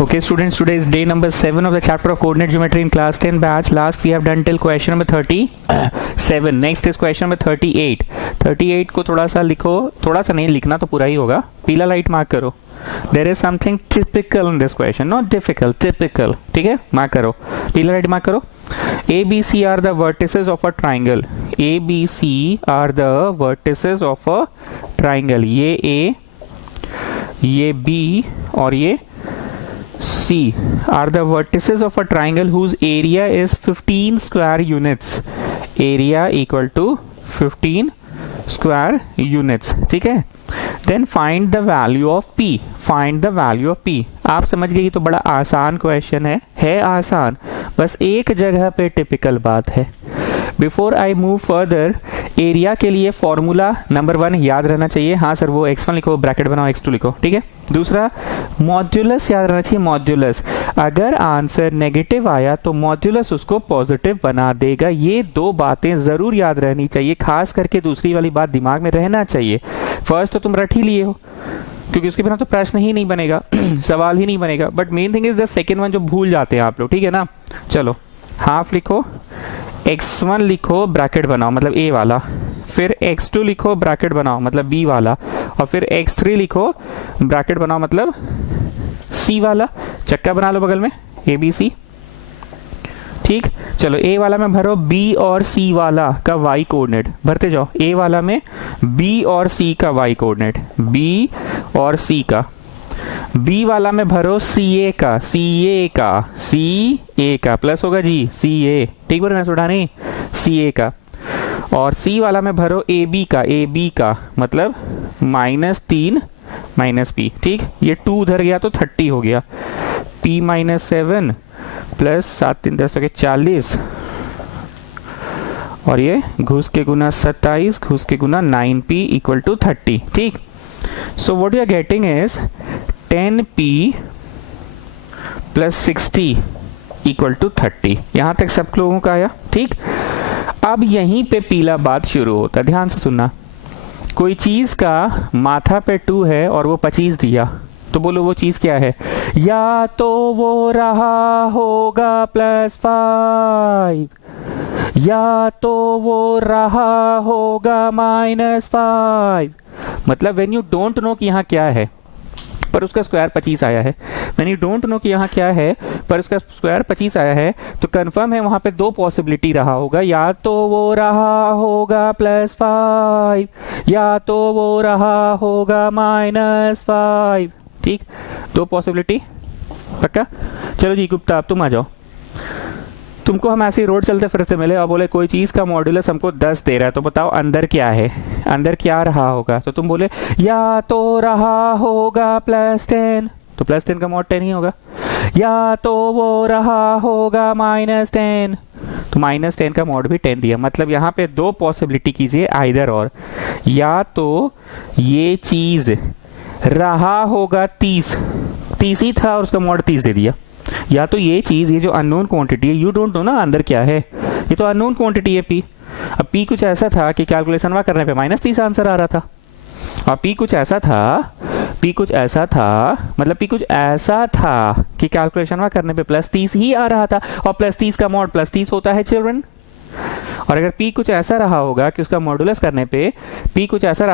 Okay students, today is day number 7 of the chapter of coordinate geometry in class 10 batch. Last we have done till question number 37. Next is question number 38. 38 को थोड़ा सा लिखो, थोड़ा सा नहीं लिखना तो पूरा ही होगा. पीला लाइट मार्क करो. There is something typical in this question, not difficult, typical. ठीक है, मार्क करो. पीला लाइट मार्क करो. A, B, C are the vertices of a triangle. A, B, C are the vertices of a triangle. ये A, ये B और ये C are the vertices of a triangle whose area is 15 square units. Area equal to 15 square units. ठीक है. Then find the value of P. Find the value of P. आप समझ गए, तो बड़ा आसान क्वेश्चन है आसान, बस एक जगह पे टिपिकल बात है. Before I move further, area के लिए फॉर्मूला नंबर 1 याद रहना चाहिए. हाँ सर, वो x1 लिखो, ब्रैकेट बनाओ, x2 लिखो. ठीक है. दूसरा, मॉड्यूलस याद रहना चाहिए. मॉड्यूलस, अगर आंसर नेगेटिव आया तो मॉड्यूलस उसको पॉजिटिव बना देगा. ये दो बातें जरूर याद रहनी चाहिए, खास करके दूसरी वाली बात दिमाग में रहना चाहिए. फर्स्ट तो तुम रट ही लिए हो, क्योंकि उसके बिना तो प्रश्न ही नहीं बनेगा, सवाल ही नहीं बनेगा. But main thing is the second one, जो भूल जाते हैं आप लोग. ठीक है ना. चलो, हाफ लिखो, x1 लिखो, ब्रैकेट बनाओ, मतलब a वाला. फिर x2 लिखो, ब्रैकेट बनाओ, मतलब b वाला. और फिर x3 लिखो, ब्रैकेट बनाओ, मतलब c वाला. चक्का बना लो बगल में, a b c. ठीक. चलो, a वाला में भरो b और c वाला का y कोऑर्डिनेट. भरते जाओ. a वाला में b और c का y कोऑर्डिनेट, b और c का. b वाला में भरो ca का प्लस होगा जी, ca. ठीक बोल रहे ना नहीं, ca का. और c वाला में भरो ab का मतलब -3 -p. ठीक. ये 2 उधर गया तो 30 हो गया. p -7 प्लस 7 3 10 40, और ये घुस के गुना 27 घुस के गुना 9p इक्वल टू 30. ठीक. So what you are getting is 10p plus 60 equal to 30. यहां तक सब लोगों का आया. ठीक. अब यहीं पे पीला बात शुरू होता है, ध्यान से सुनना. कोई चीज का माथा पे 2 है और वो 25 दिया, तो बोलो वो चीज क्या है. या तो वो रहा होगा +5, या तो वो रहा होगा -5. मतलब व्हेन यू डोंट नो कि यहाँ क्या है पर उसका स्क्वायर 25 आया है, व्हेन यू डोंट नो कि यहाँ क्या है पर उसका स्क्वायर 25 आया है, तो कंफर्म है वहां पे 2 पॉसिबिलिटी रहा होगा. या तो वो रहा होगा +5, या तो वो रहा होगा -5. ठीक. 2 पॉसिबिलिटी पक्का. चलो जी गुप्ता, अब तुम आ जाओ. तुमको हम ऐसे ही रोड चलते फिरते मिले और बोले कोई चीज का मॉड्यूलस हमको 10 दे रहा है, तो बताओ अंदर क्या है, अंदर क्या रहा होगा. तो तुम बोले या तो रहा होगा +10, तो +10 का मॉड 10 ही होगा. या तो वो रहा होगा -10, तो -10 का मॉड भी 10 दिया. मतलब यहाँ पे 2 पॉसिबिलिटी कीजिए, आइदर और. या तो ये चीज रहा होगा 30 ही था और उसका मॉड 30 दे दिया. या तो ये चीज, ये जो अननोन क्वांटिटी है, यू डोंट नो ना अंदर क्या है, ये तो अननोन क्वांटिटी है p. अब p कुछ ऐसा था कि कैलकुलेशन करने पे -30 आंसर आ रहा था, और p कुछ ऐसा था मतलब p कुछ ऐसा था कि कैलकुलेशन करने पे +30 ही आ रहा था, और +30 का मॉड +30 होता है चिल्ड्रन. और अगर p कुछ ऐसा रहा होगा कि उसका मॉडुलस करने पे, मतलब कुछ ऐसा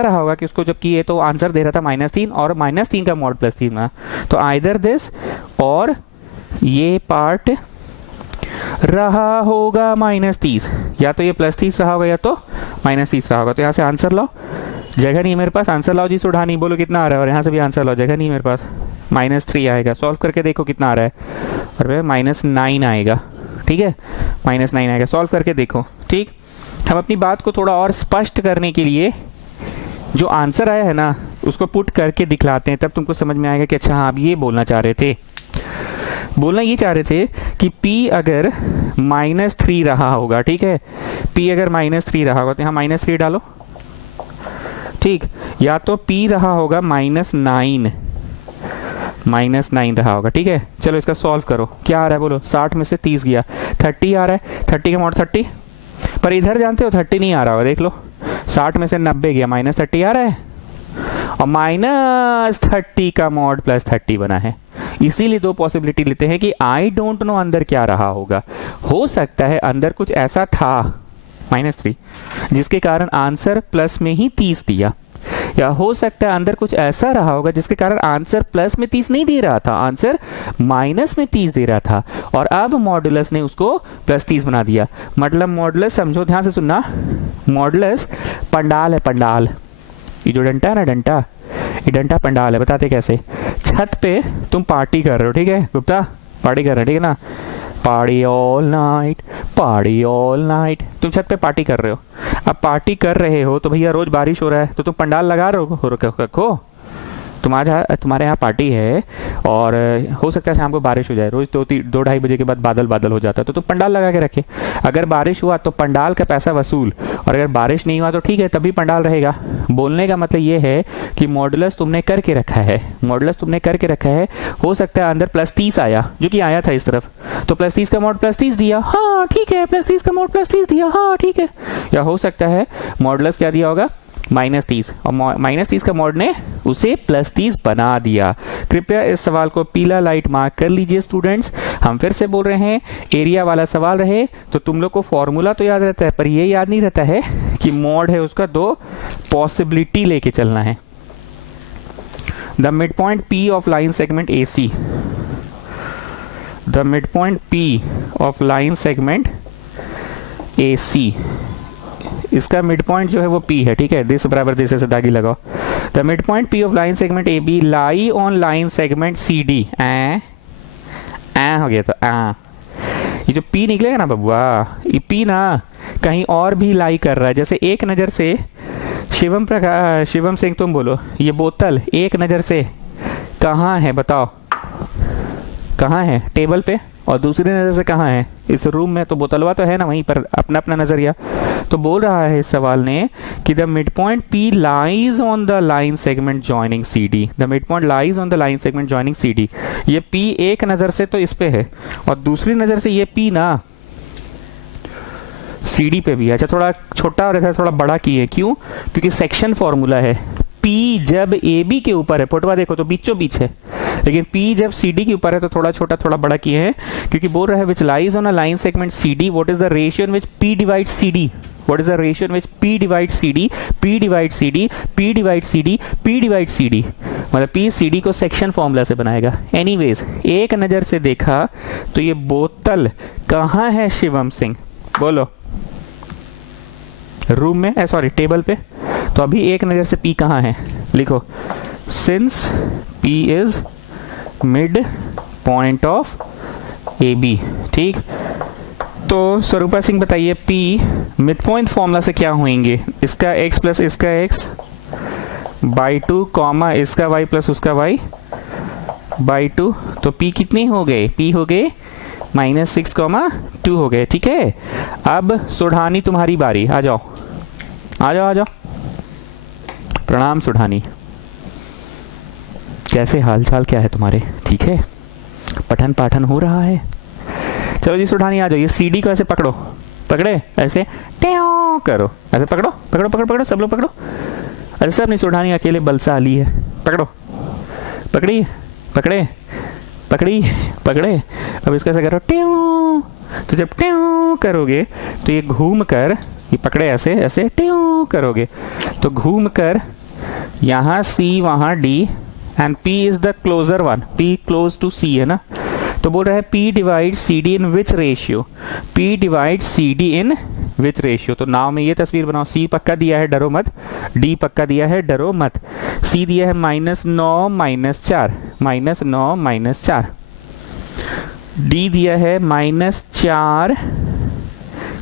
रहा होगा कि उसको जब किए तो आंसर दे रहा था -3 और -3 का मॉड +3 में, तो आइदर दिस और ये पार्ट रहा होगा -30, या तो ये +30 रहा होगा या तो -30 रहा होगा. तो यहाँ से आंसर लाओ, जगह नहीं है मेरे पास. आंसर लाओ जी सुढ़ानी, बोलो कितना आ रहा है. और यहाँ से भी आंसर लाओ, जगह नहीं है मेरे पास. -3 आएगा. सॉल्व करके देखो कितना आ रहा है, और -9 आएगा. ठीक है, -9 आएगा. सॉल्व करके देखो. ठीक. हम अपनी बात को थोड़ा और स्पष्ट करने के लिए जो आंसर आया है ना उसको पुट करके दिखलाते हैं, तब तुमको समझ में आएगा कि अच्छा हाँ आप ये बोलना चाह रहे थे. बोलना ये चाह रहे थे कि p अगर -3 रहा होगा, ठीक है, p अगर -3 रहा होगा तो यहाँ -3 डालो. ठीक. या तो p रहा होगा -9 रहा होगा. ठीक है. चलो इसका सॉल्व करो. क्या आ रहा है बोलो. 60 में से 30 गया, 30 आ रहा है. 30 का मॉड 30, पर इधर जानते हो 30 नहीं आ रहा होगा, देख लो. 60 में से 90 गया, -30 आ रहा है. और -30 का मॉड +30 बना है। इसीलिए दो पॉसिबिलिटी लेते हैं कि आई डोंट नो अंदर क्या रहा होगा। हो सकता है अंदर कुछ ऐसा था -3 जिसके कारण आंसर प्लस में ही 30 दिया, या हो सकता है अंदर कुछ ऐसा रहा होगा जिसके कारण आंसर प्लस में 30 नहीं दे रहा था, आंसर माइनस में 30 दे रहा था, और अब मॉडुलस ने उसको +30 बना दिया। मतलब मॉडुलस समझो, ध्यान से सुनना, मॉडुलस पंडाल है, पंडाल। ये जो डंटा है ना, डंटा, ये डंटा पंडाल है। बताते कैसे? छत पे तुम पार्टी कर रहे हो, ठीक है गुप्ता, पार्टी कर रहे हो, ठीक है ना, party all night, party all night. तुम छत पे पार्टी कर रहे हो। अब पार्टी कर रहे हो तो भैया रोज बारिश हो रहा है, तो तुम पंडाल लगा रखो। तुम्हारे यहाँ पार्टी है और हो सकता है शाम को बारिश हो जाए, रोज 2-2:30 बजे के बाद बादल बादल हो जाता है, तो तुम पंडाल लगा के रखे। अगर बारिश हुआ तो पंडाल का पैसा वसूल, और अगर बारिश नहीं हुआ तो ठीक है, तभी पंडाल रहेगा। बोलने का मतलब ये है कि मॉडुलस तुमने करके रखा है, मॉडुलस तुमने करके रखा है। हो सकता है अंदर +30 आया, जो कि आया था इस तरफ, तो +30 का मॉड +30 दिया, हाँ ठीक है, +30 का मॉड +30 दिया, हाँ ठीक है। या हो सकता है मॉडुलस क्या दिया होगा, -30, और -30 का मॉड ने उसे +30 बना दिया। कृपया इस सवाल को पीला लाइट मार्क कर लीजिए स्टूडेंट्स। हम फिर से बोल रहे हैं, एरिया वाला सवाल रहे तो तुम लोग को फॉर्मूला तो याद रहता है, पर ये याद नहीं रहता है कि मॉड है उसका 2 पॉसिबिलिटी लेके चलना है। The mid point P of line segment AC, the mid point P of line segment AC, इसका मिड पॉइंट जो है वो P है, ठीक है, दिस बराबर दिस से दागी लगाओ। The mid point P of line segment AB lie on line segment CD, हो गया तो ये जो P निकलेगा ना बबुआ, ये P ना कहीं और भी लाई कर रहा है। जैसे एक नजर से शिवम सिंह तुम बोलो, ये बोतल एक नजर से कहाँ है बताओ, कहाँ है? टेबल पे। और दूसरी नजर से कहाँ है? इस रूम में। तो बोतलवा तो है ना वहीं पर, अपना अपना नजरिया। तो बोल रहा है इस सवाल ने कि the mid point P lies on the line segment joining CD, the mid point lies on the line segment joining CD। ये P एक नजर से तो इस पे है, और दूसरी नजर से ये P ना CD पे भी। अच्छा, थोड़ा छोटा और ऐसा थोड़ा बड़ा किए, क्यों? क्योंकि सेक्शन फॉर्मूला है, P जब AB के ऊपर है, फोटोवा देखो तो बीचों बीच है, लेकिन P जब CD के ऊपर है तो थोड़ा छोटा थोड़ा बड़ा किए हैं, क्योंकि बोल रहा है which lies on a line segment CD, what is the ratio in which P divides CD, what is the ratio in which P divides CD, P divides CD, P divides CD, P divides CD। मतलब P CD को section formula से बनाएगा। Anyways, एक नजर से देखा तो ये बोतल कहाँ है शिवम सिंह, बोलो? रूम में, सॉरी टेबल पे। तो अभी एक नजर से P कहाँ है, लिखो, since P is mid point of AB, ठीक। तो स्वरूपा सिंह बताइए, P मिड पॉइंट फॉर्मूला से क्या होंगे? इसका x प्लस इसका x बाई 2 कॉमा इसका y प्लस उसका y बाई 2। तो P कितने हो गए? P हो गए -6,2 हो गए, ठीक है। अब सुढ़ानी तुम्हारी बारी, आ जाओ आ जाओ आ जाओ। प्रणाम सुढ़ानी, कैसे हाल चाल, क्या है तुम्हारे? ठीक है, पठन पाठन हो रहा है? चलो जी सुढ़ानी आ जाओ। ये CD को ऐसे पकड़ो, पकड़े ऐसे ट्यों करो, ऐसे पकड़ो पकड़ो पकड़ो पकड़ो, सब लोग पकड़ो। अरे सब नहीं, सुढ़ानी अकेले बलशाली है। पकड़ो, पकड़ी, पकड़े, पकड़ी, पकड़े। अब इसका ऐसे करो ट्यों। तो जब ट्यों करोगे तो ये घूम कर, ये पकड़े ऐसे ऐसे ट्यों करोगे तो घूम कर यहाँ C वहाँ D, and P is the closer one, P close to C है ना। तो बोल रहा है P divide CD in which ratio, P divide CD in which ratio. तो नाव में ये तस्वीर बनाओ, C पक्का दिया है डरो मत, D पक्का दिया है डरो मत, C दिया है -9 -4, -9 -4, D दिया है -4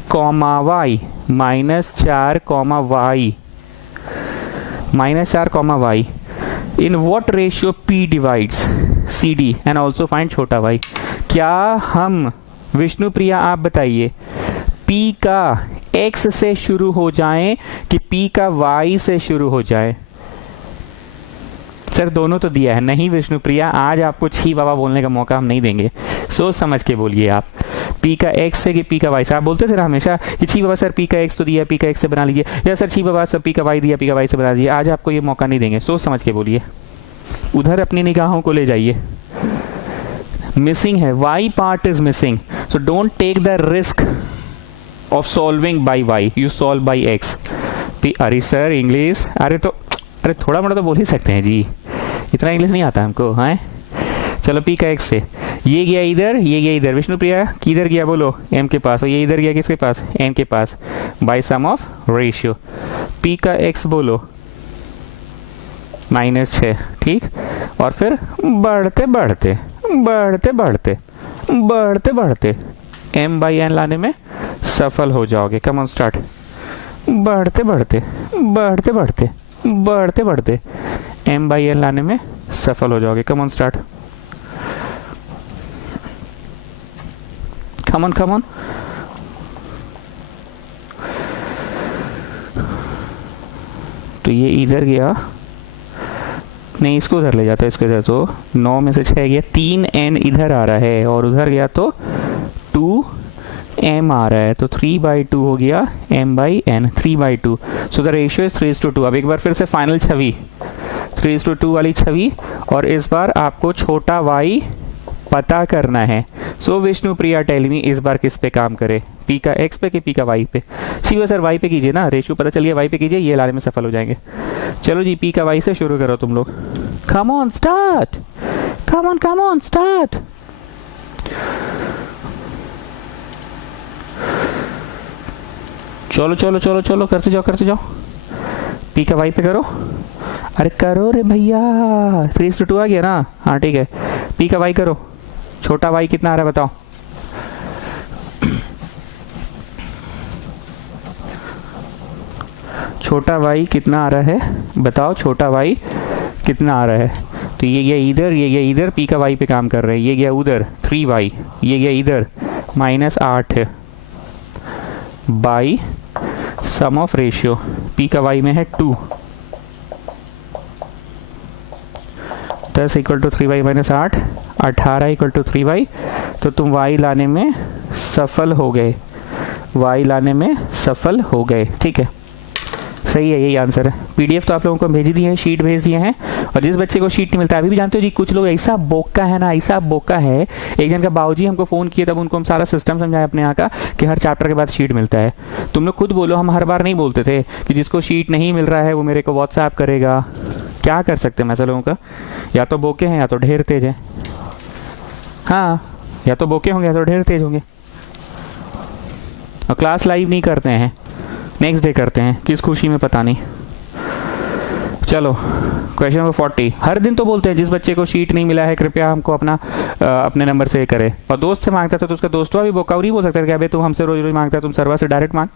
y, -4 y, -4 y। In what ratio P divides CD and also find छोटा y? क्या हम, विष्णु प्रिया आप बताइए, P का x से शुरू हो जाए कि P का y से शुरू हो जाए? सर दोनों तो दिया है। नहीं विष्णुप्रिया, आज आपको छी बाबा बोलने का मौका हम नहीं देंगे, सोच समझ के बोलिए आप। पी का एक्स से कि पी का वाई से? आप बोलते थे ना हमेशा कि छी बाबा सर पी का एक्स तो दिया, पी का एक्स से बना लीजिए, या सर छी बाबा सर पी का वाई दिया, पी का वाई से बना लीजिए। आज आपको ये मौका नहीं देंगे, सोच समझ के बोलिए। उधर अपनी निगाहों को ले जाइए। मिसिंग है, y part is missing, so don't take the risk of solving by y, you solve by x. अरे सर इंग्लिश, अरे थोड़ा मोड़ा तो बोल ही सकते हैं जी, इतना इंग्लिश नहीं आता हमको हैं। चलो पी का एक्स से ये गया इधर, ये गया इधर। विष्णुप्रिया किधर गया बोलो? एम के पास। और ये इधर गया किसके पास? एम के पास, by sum of ratio. P का एक्स बोलो -6, ठीक। और फिर बढ़ते बढ़ते बढ़ते बढ़ते बढ़ते बढ़ते m बाई एन लाने में सफल हो जाओगे। Come on start. बढ़ते बढ़ते बढ़ते बढ़ते बढ़ते बढ़ते m बाई एन लाने में सफल हो जाओगे। Come on start. Come on come on. तो ये इधर गया, नहीं इसको उधर ले जाता है, इसके इधर। तो 9 में से 6 गया, 3n इधर आ रहा है, और उधर गया तो 2m आ रहा है, तो 3/2 हो गया m by n, 3/2। So the ratio is 3:2। अब एक बार फिर से फाइनल छवि 3:2 वाली छवि, और इस बार आपको छोटा y पता करना है। सो विष्णुप्रिया टेल मी इस बार किस पे काम करे, पी का एक्स पे कि पी का वाई पे? सीधा सर वाई पे कीजिए ना, रेशियो पता चल गया, वाई पे कीजिए, ये लाने में सफल हो जाएंगे। चलो जी, पी का वाई से शुरू करो तुम लोग। Come on start, come on start. चलो चलो चलो चलो, करते जाओ करते जाओ। पी का वाई पे करो, अरे करो रे भैया। 3:2 आ गया ना? हाँ ठीक है। पी का वाई करो, छोटा वाई कितना आ रहा है बताओ? छोटा वाई कितना आ रहा है बताओ? छोटा वाई कितना आ रहा है? तो ये गया इधर, ये गया इधर, पी का वाई पे काम कर रहे हैं। ये गया उधर 3y, ये गया इधर -8 by sum of ratio. P का वाई में है 2, 10 = 3y - 8, 18 = 3y। तो तुम y लाने में सफल हो गए, y लाने में सफल हो गए, ठीक है। सही है, यही आंसर है। पीडीएफ तो आप लोगों को भेज दी है, शीट भेज दिए हैं। और जिस बच्चे को शीट नहीं मिलता, अभी भी जानते हो जी, कुछ लोग ऐसा बोका है ना, ऐसा बोका है। एक जन का बाबूजी हमको फ़ोन किए, तब उनको हम सारा सिस्टम समझाए अपने यहाँ का, कि हर चैप्टर के बाद शीट मिलता है। तुम लोग खुद बोलो, हम हर बार नहीं बोलते थे कि जिसको शीट नहीं मिल रहा है वो मेरे को व्हाट्सएप करेगा। क्या कर सकते हैं ऐसे लोगों का? या तो बोके हैं या तो ढेर तेज है। हाँ, या तो बोके होंगे या तो ढेर तेज होंगे। और क्लास लाइव नहीं करते हैं, नेक्स्ट डे करते हैं, किस खुशी में पता नहीं। चलो क्वेश्चन नंबर 40। हर दिन तो बोलते हैं जिस बच्चे को शीट नहीं मिला है कृपया हमको अपने नंबर से करे, और दोस्त से मांगता था तो उसका दोस्तवा भी बोकाउरी बोल सकता है कि अबे तू हमसे रोज रोज मांगता है, तुम सरवा से डायरेक्ट मांग।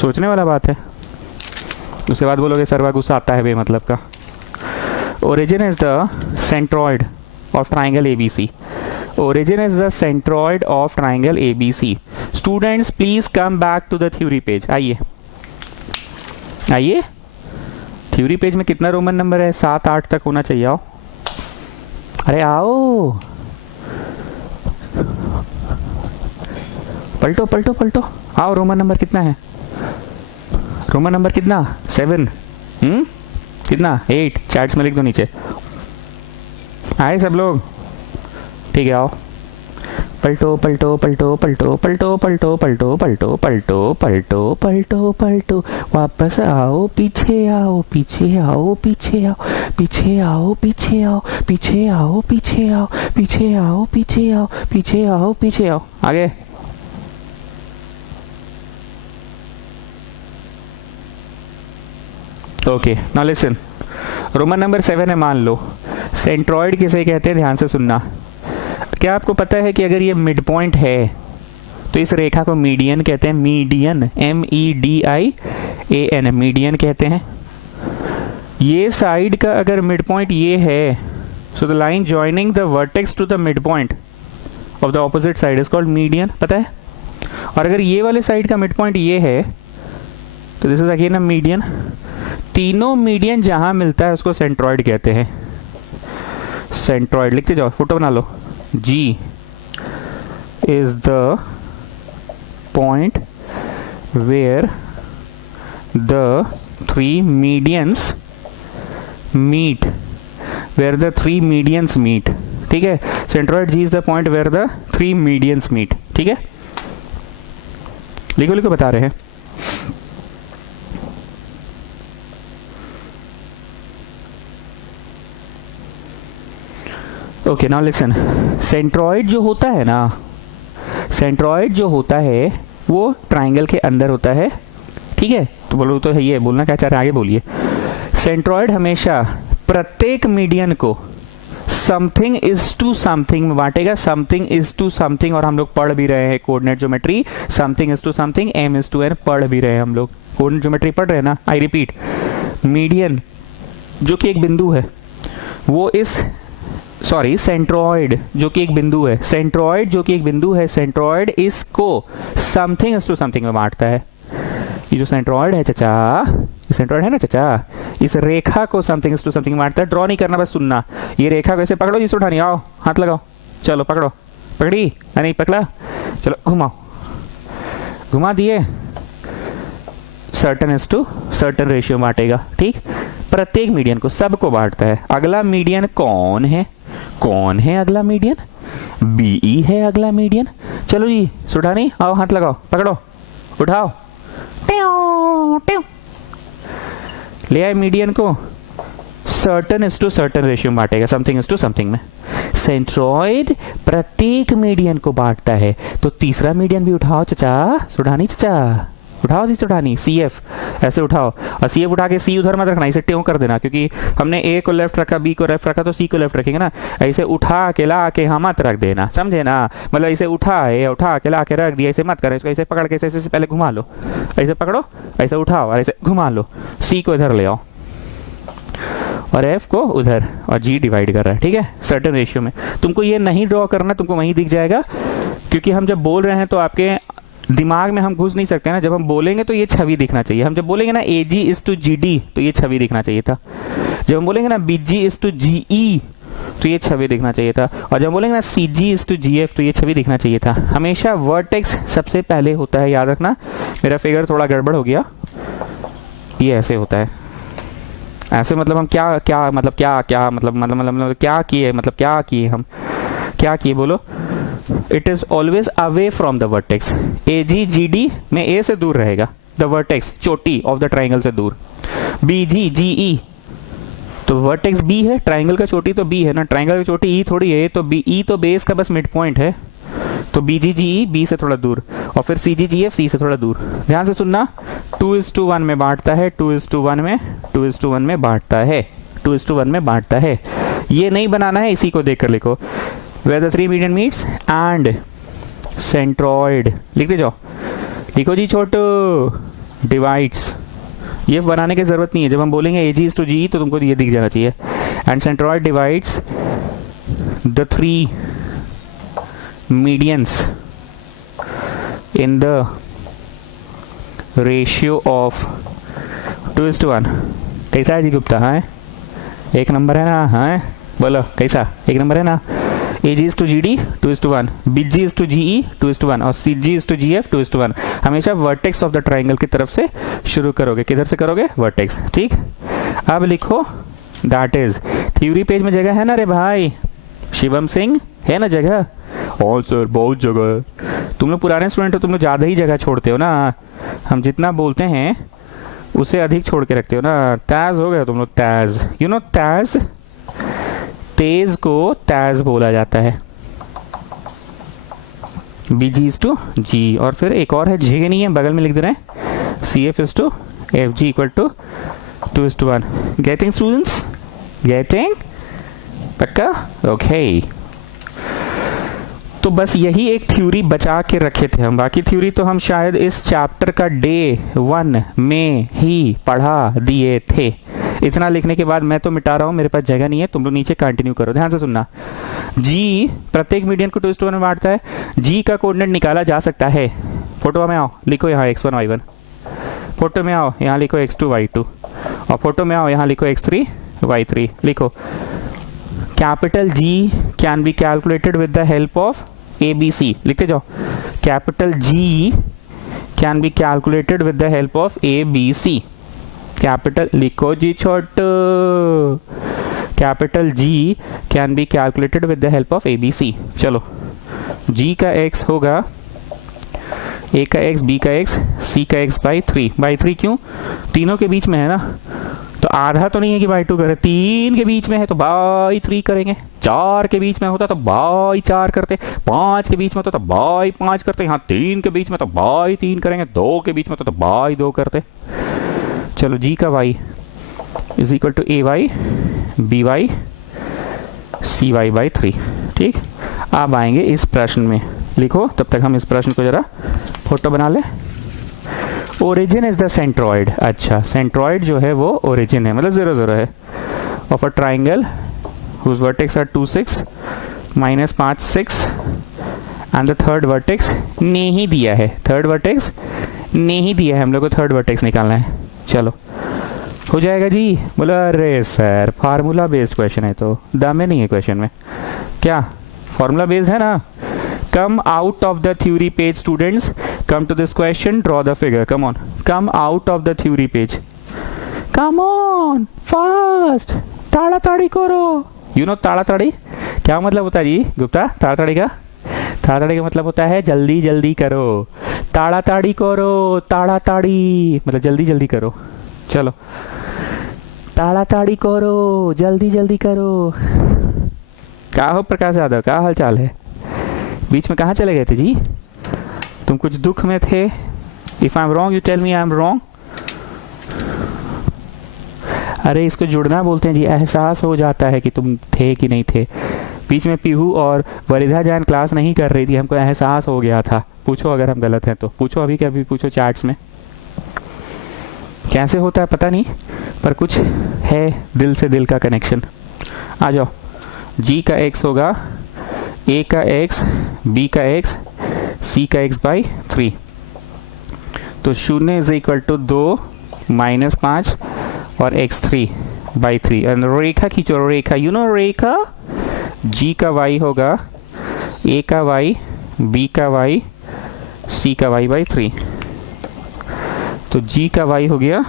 सोचने वाला बात है। उसके बाद बोलोगे सरवा गुस्सा आता है बेमतलब का। Origin is the centroid of triangle ABC. Origin is the centroid of triangle ABC. Students, please come back to the theory page. आइए आइए, थ्योरी पेज में कितना रोमन नंबर है? 7-8 तक होना चाहिए। आओ, अरे आओ, पलटो पलटो पलटो, आओ। रोमन नंबर कितना है? रोमन नंबर कितना? 7। कितना? 8। चैट्स में लिख दो नीचे। आए सब लोग? ठीक है, आओ। पलटो पलटो पलटो पलटो पलटो पलटो पलटो पलटो पलटो पलटो पलटो पलटो, वापस आओ, पीछे आओ, पीछे आओ, पीछे आओ, पीछे आओ, पीछे आओ, पीछे आओ, पीछे आओ, पीछे आओ, पीछे आओ, पीछे आओ, पीछे आओ। आगे। Okay, now listen. Roman number 7 है, मान लो। सेंट्रॉइड किसे कहते हैं? ध्यान से सुनना। क्या आपको पता है कि अगर ये मिड पॉइंट है तो इस रेखा को मीडियन कहते हैं? मीडियन, MEDIAN, मीडियन कहते हैं। ये साइड का अगर मिड पॉइंट ये है, so the line joining the vertex to the mid point of the opposite side is called median, पता है? और अगर ये वाले साइड का मिड पॉइंट ये है तो this is again a median. तीनों मीडियन जहां मिलता है उसको सेंट्रॉइड कहते हैं। सेंट्रॉइड लिखते जाओ, फोटो बना लो। G is the point where the three medians meet, where the three medians meet. ठीक है, centroid G is the point where the three medians meet. ठीक है, लिखो लिखो, बता रहे हैं। ओके नाउ लिसन, सेंट्रॉइड जो होता है ना, सेंट्रॉइड जो होता है वो ट्राइंगल के अंदर होता है। ठीक है, तो बोलो तो ये बोलना क्या चाह रहे हैं, आगे बोलिए। सेंट्रॉइड हमेशा प्रत्येक मीडियन को समथिंग इज टू समथिंग में बांटेगा, समथिंग इज टू समथिंग। और हम लोग पढ़ भी रहे हैं coordinate geometry, something is to something, M is to N, पढ़ भी रहे हैं हम लोग, कोऑर्डिनेट ज्योमेट्री पढ़ रहे हैं ना। आई रिपीट, मीडियन जो कि एक बिंदु है वो इस सॉरी सेंट्रॉइड जो कि एक बिंदु है, सेंट्रॉइड जो कि एक बिंदु है, सेंट्रॉइड इसको समथिंग इज टू समथिंग में बांटता है। ये जो सेंट्रॉइड है चचा, ये सेंट्रॉइड है ना चचा, इस रेखा को समथिंग इज टू समथिंग में बांटता है। ड्रॉ नहीं करना, बस सुनना। ये रेखा को ऐसे पकड़ो, जिसे उठानी, आओ हाथ लगाओ, चलो पकड़ो, पकड़ी नहीं पकड़ा, चलो घुमाओ, घुमा दिए, certain is to certain ratio बांटेगा। ठीक, प्रत्येक मीडियन को, सबको बांटता है। अगला मीडियन कौन है, कौन है अगला मीडियन, बीई है अगला मीडियन। चलो जी सुठानी, आओ हाथ लगाओ, पकड़ो, उठाओ, ट्यों, ट्यों। ले आए मीडियन को, certain is to certain ratio बांटेगा, समथिंग इज टू समथिंग में। सेंट्रॉइड प्रत्येक मीडियन को बांटता है, तो तीसरा मीडियन भी उठाओ चचा, सुठानी चचा, उठाओ जी सुठानी, सी एफ ऐसे उठाओ, और सी एफ उठा के सी उधर मत रखना, इसे ट्यों कर देना, क्योंकि हमने ए को लेफ्ट रखा, बी को लेफ्ट रखा, तो सी को लेफ्ट रखेंगे ना। ऐसे उठा के ला के हाँ मत रख देना, समझे ना। मतलब इसे उठा के ला के रख दिया, ऐसे मत करो, इसको ऐसे पकड़ के ऐसे पहले घुमा लो, ऐसे पकड़ो, ऐसे उठाओ और ऐसे घुमा लो, सी को इधर ले आओ और एफ को उधर, और जी डिवाइड कर रहा है। ठीक है, सर्टेन रेशियो में। तुमको ये नहीं ड्रॉ करना, तुमको वहीं दिख जाएगा, क्योंकि हम जब बोल रहे हैं तो आपके दिमाग में हम घुस नहीं सकते ना। जब हम बोलेंगे तो ये छवि दिखना चाहिए। हम जब बोलेंगे ना A G is to G D, तो ये छवि दिखना चाहिए था। जब हम बोलेंगे ना B G is to G ई, तो ये छवि दिखना चाहिए था। और जब बोलेंगे ना सी G is to G F, तो ये छवि दिखना चाहिए था। हमेशा वर्टेक्स सबसे पहले होता है, याद रखना। मेरा फिगर थोड़ा गड़बड़ हो गया, ये ऐसे होता है, ऐसे मतलब हम क्या क्या मतलब क्या क्या मतलब क्या किए, मतलब क्या किए, हम क्या किए बोलो। It is always away from the vertex. A G G D में ए से दूर रहेगा, द वर्टेक्स चोटी ऑफ द ट्राइंगल से दूर। बी जी जी ई, तो वर्टेक्स बी है, ट्राइंगल का चोटी तो बी है ना, ट्राइंगल की चोटी ई थोड़ी है, तो बी ई तो बेस का बस मिड पॉइंट है, तो बी जी जी ई बी से थोड़ा दूर, और फिर सी जी जी एफ सी से थोड़ा दूर। ध्यान से सुनना, 2:1 में बांटता है, 2:1 में, 2:1 में बांटता है, 2:1 में बांटता है। ये नहीं बनाना है, इसी को देखकर लिखो। Where the three median meets and centroid, लिखते जाओ, लिखो जी छोटू, divides। ये बनाने की जरूरत नहीं है, जब हम बोलेंगे ए जी इज टू जी तो तुमको ये दिख जाना चाहिए। And centroid divides the three medians in the ratio of 2:1। कैसा है जी गुप्ता, है एक नंबर है ना, है बोलो कैसा, एक नंबर है ना। A G is to G D 2:1, B G is to G E 2:1, और C G is to G F 2:1। हमेशा वर्टेक्स ऑफ द ट्राइंगल की तरफ से शुरू करोगे, किधर से करोगे, वर्टेक्स। ठीक, अब लिखो दैट इज। थ्योरी पेज में जगह है ना रे भाई, शिवम सिंह है ना जगह। और सर बहुत जगह है, तुम लोग पुराने स्टूडेंट हो, तुम लोग ज्यादा ही जगह छोड़ते हो ना। हम जितना बोलते हैं उससे अधिक छोड़ के रखते हो ना। ताज हो गया तुम लोग, ताज, यू नो ताज, तेज को ताज बोला जाता है। बी जी इज टू जी, और फिर एक और है, जी नहीं है बगल में लिख दे रहे हैं, C F is to F G equal to 2:1। Getting students, getting पक्का, ओके। तो बस यही एक थ्योरी बचा के रखे थे हम, बाकी थ्योरी तो हम शायद इस चैप्टर का डे 1 में ही पढ़ा दिए थे। इतना लिखने के बाद मैं तो मिटा रहा हूं, मेरे पास जगह नहीं है, तुम लोग नीचे कंटिन्यू करो। ध्यान से सुनना, जी प्रत्येक मीडियन को 2:1 में बांटता है। जी का कोऑर्डिनेट निकाला जा सकता है, फोटो में आओ, लिखो यहाँ x1 y1, फोटो में आओ यहाँ लिखो x2 y2, और फोटो में आओ, यहाँ लिखो x3 y3 लिखो। Capital G can be calculated with the help of ABC, लिखते जाओ। Capital G can be calculated with the help of ABC। Capital लिखो जी छोटू, capital G can be calculated with the help of ABC। चलो, G का x होगा A का x, B का x, C का x बाई 3 क्यों? तीनों के बीच में है ना, तो आधा तो नहीं है कि बाई 2 करें, 3 के बीच में है तो बाई 3 करेंगे, 4 के बीच में होता तो बाई 4 करते, 5 के बीच में होता तो बाई 5 करते, यहाँ 3 के बीच में तो बाई 3 करेंगे, 2 के बीच में होता तो बाई 2 करते। चलो, G का y is equal to AY BY CY by 3। ठीक, अब आएंगे इस प्रश्न में, लिखो तब तक हम इस प्रश्न को जरा फोटो बना ले। Origin is the centroid. अच्छा, सेंट्रॉइड जो है वो ओरिजिन है, मतलब 0 0 है, of a triangle whose vertex are 2 6 minus 5 6 and the third vertex नहीं दिया है, थर्ड वर्टेक्स नहीं दिया है, हम लोग को थर्ड वर्टेक्स निकालना है। चलो, हो जाएगा जी। बोला अरे सर फार्मूला बेस्ड क्वेश्चन है तो दामे नहीं है क्वेश्चन में, क्या फार्मूला बेस्ड है ना? Come out of the theory page, students. Come to this question. Draw the figure. Come on. Come out of the theory page. Come on, fast. ताड़ाताड़ी करो। You know ताड़ाताड़ी क्या मतलब होता है जी गुप्ता? ताड़ाताड़ी का मतलब होता है जल्दी जल्दी करो। ताड़ाताड़ी करो, ताड़ाताड़ी मतलब जल्दी जल्दी करो। चलो, ताड़ाताड़ी करो, जल्दी जल्दी करो। क्या हो प्रकाश यादव, क्या हाल चाल है? बीच में कहाँ चले गए थे जी? तुम कुछ दुख में थे? If I am wrong you tell me I am wrong. अरे इसको जुड़ना बोलते हैं जी, एहसास हो जाता है कि तुम थे कि नहीं थे। बीच में पीहू और वरिधा जैन क्लास नहीं कर रही थी, हमको एहसास हो गया था। पूछो अगर हम गलत हैं तो पूछो, अभी के अभी पूछो चैट्स में। कैसे होता है पता नहीं, पर कुछ है दिल से दिल का कनेक्शन। आ जाओ, G का x होगा A का x, B का x, C का x बाई 3। तो 0 इज इक्वल टू 2 माइनस 5 और x3 बाई 3। रेखा खींचो, रेखा, यू नो रेखा। G का y होगा A का y, B का y, C का y बाई 3। तो G का y हो गया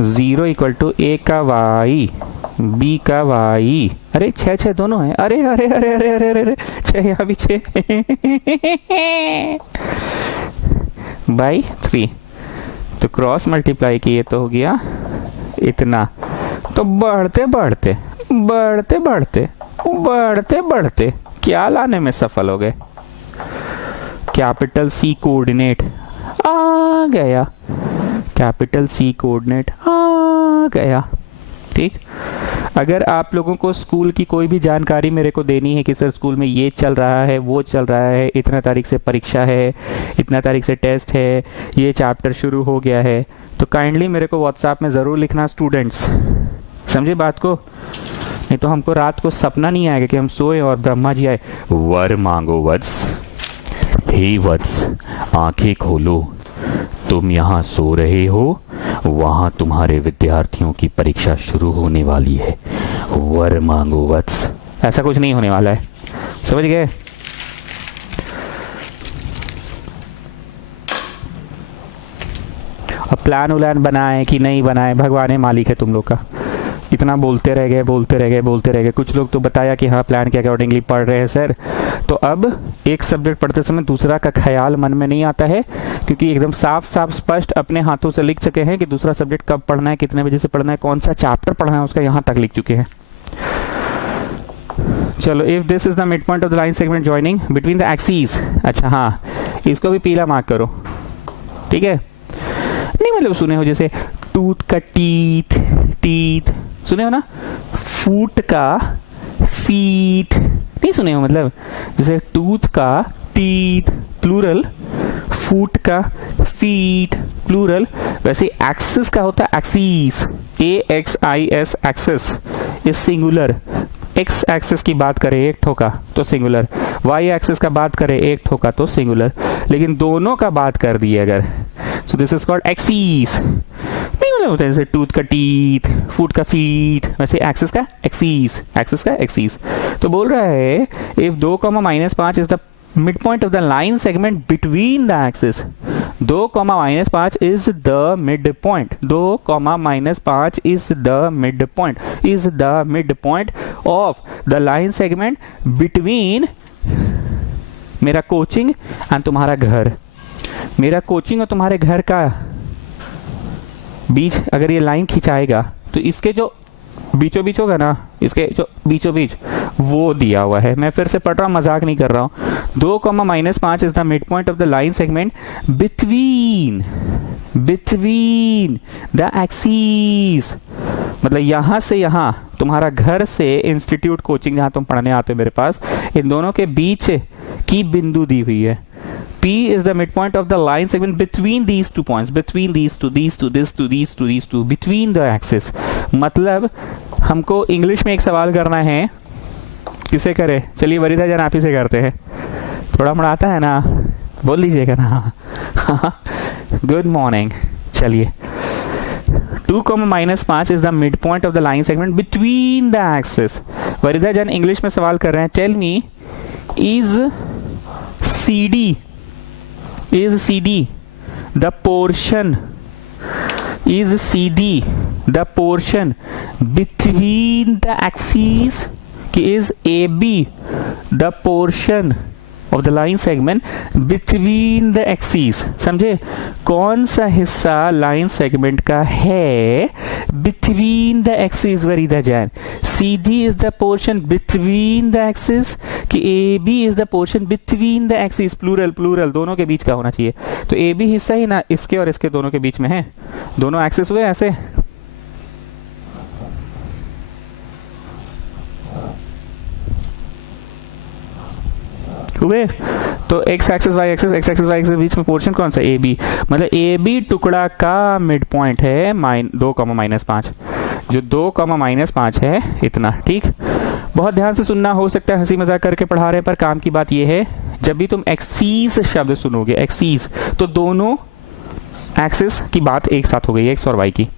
0 इक्वल टू A का y, B का y। अरे 6 6 दोनों है, अरे अरे अरे अरे अरे अरे 6 यहाँ भी 6 बाई 3। तो क्रॉस मल्टीप्लाई किए तो हो गया इतना। तो बढ़ते बढ़ते बढ़ते बढ़ते बढ़ते बढ़ते क्या लाने में सफल हो गए? कैपिटल C कोऑर्डिनेट आ गया, कैपिटल C कोऑर्डिनेट आ गया। ठीक, अगर आप लोगों को स्कूल की कोई भी जानकारी मेरे को देनी है कि सर स्कूल में ये चल रहा है, वो चल रहा है, इतना तारीख से परीक्षा है, इतना तारीख से टेस्ट है, ये चैप्टर शुरू हो गया है, तो काइंडली मेरे को व्हाट्सएप में ज़रूर लिखना स्टूडेंट्स। समझे बात को? नहीं तो हमको रात को सपना नहीं आएगा कि हम सोए और ब्रह्मा जी आए, वर मांगो वत्स, हे वत्स आंखें खोलो, तुम यहाँ सो रहे हो, वहां तुम्हारे विद्यार्थियों की परीक्षा शुरू होने वाली है, वर मांगो वत्स। ऐसा कुछ नहीं होने वाला है, समझ गए? अब प्लान उलान बनाए कि नहीं बनाए, भगवान मालिक है तुम लोग का। इतना बोलते रह गए बोलते रह गए बोलते रह गए। कुछ लोग तो बताया कि हाँ प्लान के अकॉर्डिंगली पढ़ रहे हैं सर, तो अब एक सब्जेक्ट पढ़ते समय दूसरा का ख्याल मन में नहीं आता है, क्योंकि एकदम साफ साफ स्पष्ट अपने हाथों से लिख सके हैं कि दूसरा सब्जेक्ट कब पढ़ना है, कितने बजे से पढ़ना है, कौन सा चैप्टर पढ़ना है, उसका यहाँ तक लिख चुके हैं। चलो, if this is the mid point of the line segment joining between the axis. अच्छा हाँ, इसको भी पीला मार्क करो, ठीक है? नहीं मतलब सुने हो जैसे टूथ का टीथ, टीथ सुने हो ना, फूट का फीट नहीं सुने हो, मतलब जैसे टूथ का टीथ प्लूरल, फूट का फीट प्लूरल, वैसे एक्सिस का होता है axis, AXIS axis is singular. X axis की बात करें एक ठोका तो सिंगुलर, वाई एक्सिस का बात करें एक ठोका तो सिंगुलर, लेकिन दोनों का बात कर दिए अगर so this is called axis. नहीं मतलब होता है जैसे टूथ का टीथ, फूट का फीट, वैसे एक्सिस का एक्सीस, एक्सिस का एक्सीस। तो बोल रहा है if 2 -5 is the mid point of the line segment between the axis. 2 -5 is the midpoint. 2 -5 is the midpoint of the line segment between मेरा कोचिंग एंड तुम्हारा घर। मेरा कोचिंग और तुम्हारे घर का बीच अगर ये लाइन खिंचाएगा तो इसके जो बीचों बीच होगा ना, इसके जो बीचों बीच वो दिया हुआ है। मैं फिर से पढ़ रहा हूँ, मजाक नहीं कर रहा हूँ। 2 -5 is the mid point of the line segment between the axis. मतलब यहां से यहां तुम्हारा घर से इंस्टीट्यूट कोचिंग जहां तुम पढ़ने आते हो मेरे पास, इन दोनों के बीच की बिंदु दी हुई है। P is the midpoint of the line segment between these two points, between these two, between the axis। मतलब हमको इंग्लिश में एक सवाल करना है, किसे करे? चलिए वरीदा जान आप ही से करते हैं, थोड़ा मोड़ा आता है ना, बोल लीजिएगा ना। Good morning. चलिए 2 -5 is the midpoint of the line segment between the axis। वरीदा जान इंग्लिश में सवाल कर रहे हैं, tell me is CD the portion between the axes? Is AB the portion of the line segment between the axes? समझे? कौन सा हिस्सा लाइन सेगमेंट का है between the axes? वरीदा जान, CD is the portion between the axis कि AB is the portion between the axes? Plural दोनों के बीच का होना चाहिए। तो AB हिस्सा ही ना इसके और इसके दोनों के बीच में है, दोनों एक्सिस हुए ऐसे। हुए तो x axis y axis, x axis y axis बीच में पोर्शन कौन सा? AB। मतलब AB टुकड़ा का मिड पॉइंट है 2 -5, जो 2 -5 है इतना। ठीक, बहुत ध्यान से सुनना, हो सकता है हंसी मजाक करके पढ़ा रहे हैं, पर काम की बात यह है जब भी तुम एक्सीस शब्द सुनोगे, एक्सीस, तो दोनों एक्सिस की बात एक साथ हो गई, x और y की।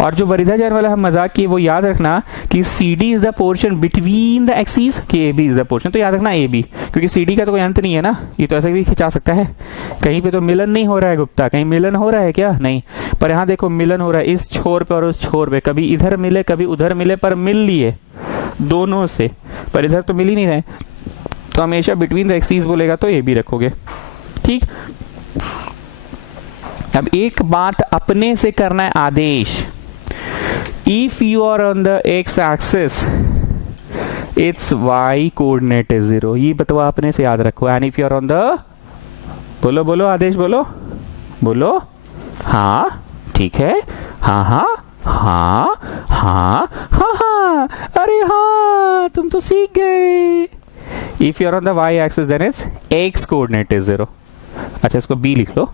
और जो वरीदा जान वाला हम मजाक किए वो याद रखना कि CD is the portion between the axis कि AB इज द पोर्शन। तो याद रखना AB, क्योंकि CD का तो कोई अंत नहीं है ना, ये तो ऐसे भी खिंचा सकता है। कहीं पे तो मिलन नहीं हो रहा है गुप्ता, कहीं मिलन हो रहा है क्या? नहीं, पर यहाँ देखो मिलन हो रहा है इस छोर पे और उस छोर पे, कभी इधर मिले कभी उधर मिले, पर मिल लिए दोनों से, पर इधर तो मिल ही नहीं रहे। तो हमेशा बिटवीन द एक्सिस बोलेगा तो AB रखोगे। ठीक, अब एक बात अपने से करना है आदेश। If you are on the x-axis, its y coordinate is 0। ये बतवा अपने से याद रखो। And if you are on the, बोलो आदेश बोलो। हाँ ठीक है, हाँ, अरे हाँ तुम तो सीख गए। If you are on the y-axis, then its x coordinate is 0। अच्छा इसको B लिख लो,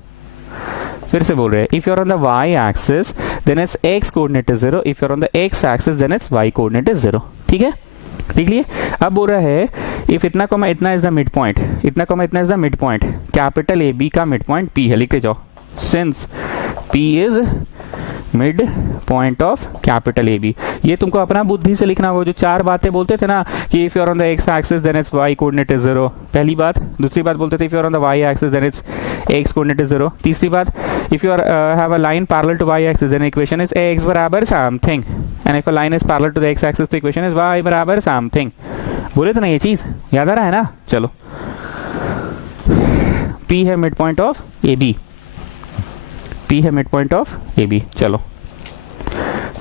फिर से बोल रहे हैं if you are on the y axis then its x coordinate is 0, if you are on the x axis then its y coordinate is 0। ठीक है, लिख लिए। अब बोल रहा है इफ इतना कॉमा इतना इज द मिड पॉइंट, इतना कॉमा इतना is the mid point, capital AB का मिड पॉइंट P है, लिखते जाओ। Since P is mid point of capital AB, ये तुमको अपना बुद्धि से लिखना होगा। जो 4 बातें बोलते थे ना कि if you are on the x axis then its y coordinate is 0, पहली बात। दूसरी बात बोलते थे if you are on the y axis then its x coordinate is 0। तीसरी बात, if you are have a line parallel to y axis then equation is x बराबर something, and if a line is parallel to the x axis तो equation is y बराबर something. बोले तो ना ये चीज याद आ रहा है ना? चलो, P है mid point of AB, P है मिड पॉइंट ऑफ AB। चलो,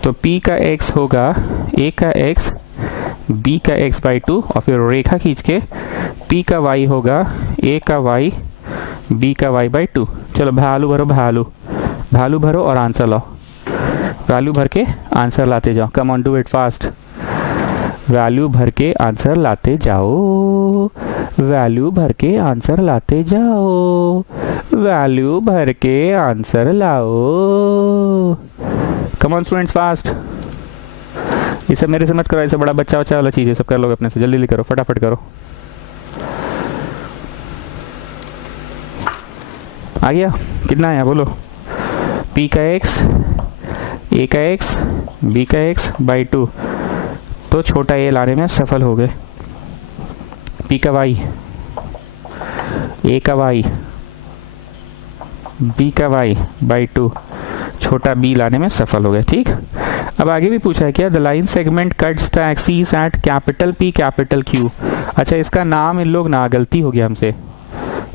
तो P का x होगा A का x, B का x बाई 2, और फिर रेखा खींच के P का y होगा A का y, B का y बाई 2। चलो भालू भरो और आंसर लाओ। वैल्यू भर के आंसर लाते जाओ। Come on, do it fast. Value भर के आंसर लाते जाओ, वैल्यू भर के आंसर लाते जाओ, वैल्यू भर के आंसर लाओ। Come on students fast. ये सब मेरे से मत करो, ऐसे बड़ा बच्चा वाला चीज है, सब कर लोगे अपने से। जल्दी करो, फटाफट करो। आ गया? कितना आया बोलो? पी का एक्स, ए का एक्स, बी का एक्स बाई 2, तो छोटा ए लाने में सफल हो गए। पी का वाई, ए का वाई, बी का वाई बाई 2, छोटा बी लाने में सफल हो गए। ठीक, अब आगे भी पूछा है क्या? The line segment cuts the axis at capital P capital Q. अच्छा, इसका नाम इन लोग ना, गलती हो गया हमसे,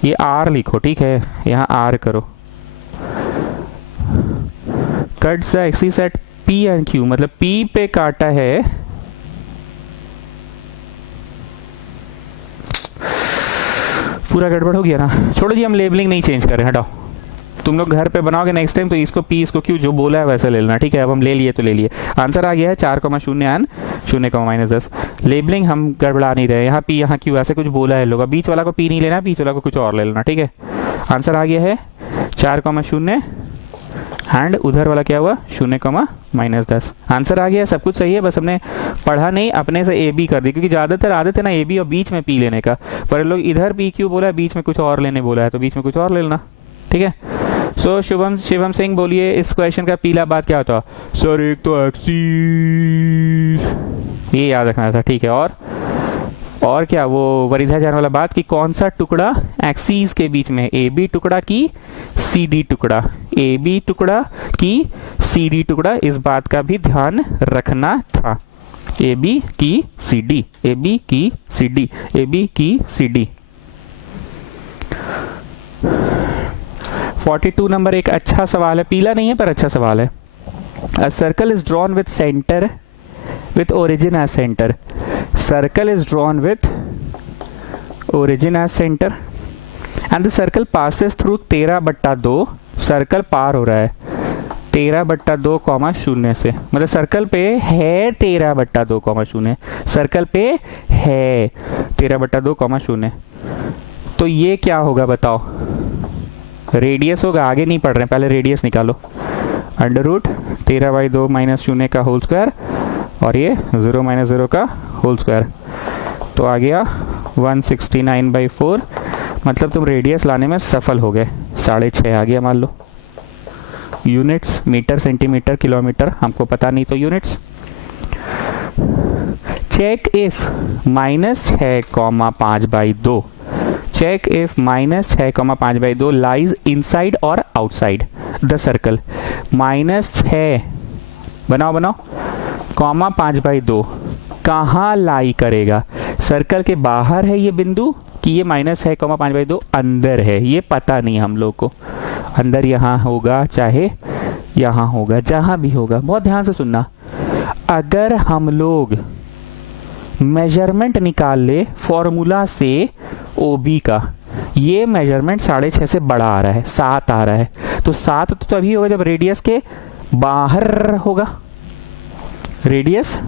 ये आर लिखो, ठीक है, यहाँ आर करो। Cuts the axis eight P and Q, मतलब पी पे काटा है, पूरा गड़बड़ हो गया ना। छोड़ो जी, हम लेबलिंग नहीं चेंज कर रहे, हटाओ। तुम लोग घर पे बनाओगे नेक्स्ट टाइम तो इसको पी इसको क्यू जो बोला है वैसे ले लेना, ठीक है। अब हम ले लिए तो ले लिए। आंसर आ गया है 4,0 एंड 0,-10। लेबलिंग हम गड़बड़ा नहीं रहे, यहाँ पी यहाँ क्यू ऐसे कुछ बोला है लोग। बीच वाला को पी नहीं लेना, बीच वाला को कुछ और ले लेना, ठीक है। आंसर आ गया है 4,0 एंड उधर वाला क्या हुआ 0,-10। आंसर आ गया, सब कुछ सही है, बस हमने पढ़ा नहीं, अपने से ए बी कर दी, क्योंकि ज्यादातर आदत है ना ए बी और बीच में पी लेने का, पर लोग इधर पी क्यू बोला है, बीच में कुछ और लेने बोला है, तो बीच में कुछ और ले लेना, ठीक है। सो शिवम सिंह बोलिए, इस क्वेश्चन का पीला बात क्या होता? सर एक तो एक्सिस, ये याद रखना था, ठीक है। और क्या वो वरिधा जाने वाला बात कि कौन सा टुकड़ा एक्सिस के बीच में, ए बी टुकड़ा की सी डी टुकड़ा, ए बी टुकड़ा की सी डी टुकड़ा, इस बात का भी ध्यान रखना था। ए बी की सी डी, ए बी की सी डी, ए बी की सी डी। 42 नंबर एक अच्छा सवाल है, पीला नहीं है पर अच्छा सवाल है। A circle is drawn with center with origin as center. Circle is drawn with origin as center and the circle passes through 13/2। Circle पार हो रहा है 13/2, 0 से, मतलब सर्कल पे है 13/2, 0, सर्कल पे है 13/2, 0। तो ये क्या होगा बताओ? रेडियस होगा, आगे नहीं पढ़ रहे हैं, पहले रेडियस निकालो। √ 13/2 -0 का होल स्क्वायर और ये 0 - 0 का होल स्क्वायर, तो आ गया 169/4। मतलब तुम रेडियस लाने में सफल हो गए, 6.5 आ गया मान लो। यूनिट्स मीटर सेंटीमीटर किलोमीटर हमको पता नहीं, तो units. Check if -6,5/2, check if -6,5/2 lies inside और आउटसाइड द सर्कल। -6 बनाओ, ,5/2 कहाँ लाई करेगा? सर्कल के बाहर है ये बिंदु कि ये -6,5/2 अंदर है, ये पता नहीं हम लोग को। अंदर यहाँ होगा चाहे यहाँ होगा, जहां भी होगा। बहुत ध्यान से सुनना, अगर हम लोग मेजरमेंट निकाल ले फॉर्मूला से OB का, ये मेजरमेंट 6.5 से बड़ा आ रहा है, 7 आ रहा है, तो 7 तो तभी होगा जब रेडियस के बाहर होगा, रेडियस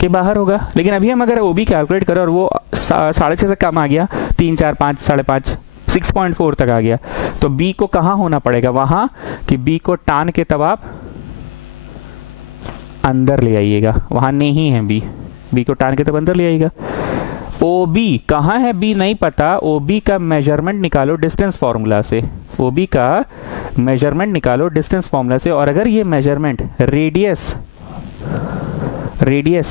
के बाहर होगा। लेकिन अभी हम अगर OB कैलकुलेट करें और वो 6.5 से कम आ गया, 3, 4, 5, 5.5, 6.4 तक आ गया, तो B को कहाँ होना पड़ेगा? वहां कि B को टान के तब आप अंदर ले आइएगा, वहां नहीं है B को टान के तब अंदर ले आइएगा। OB कहाँ है? B नहीं पता, OB का मेजरमेंट निकालो डिस्टेंस फॉर्मूला से, OB का मेजरमेंट निकालो डिस्टेंस फॉर्मूला से, और अगर ये मेजरमेंट रेडियस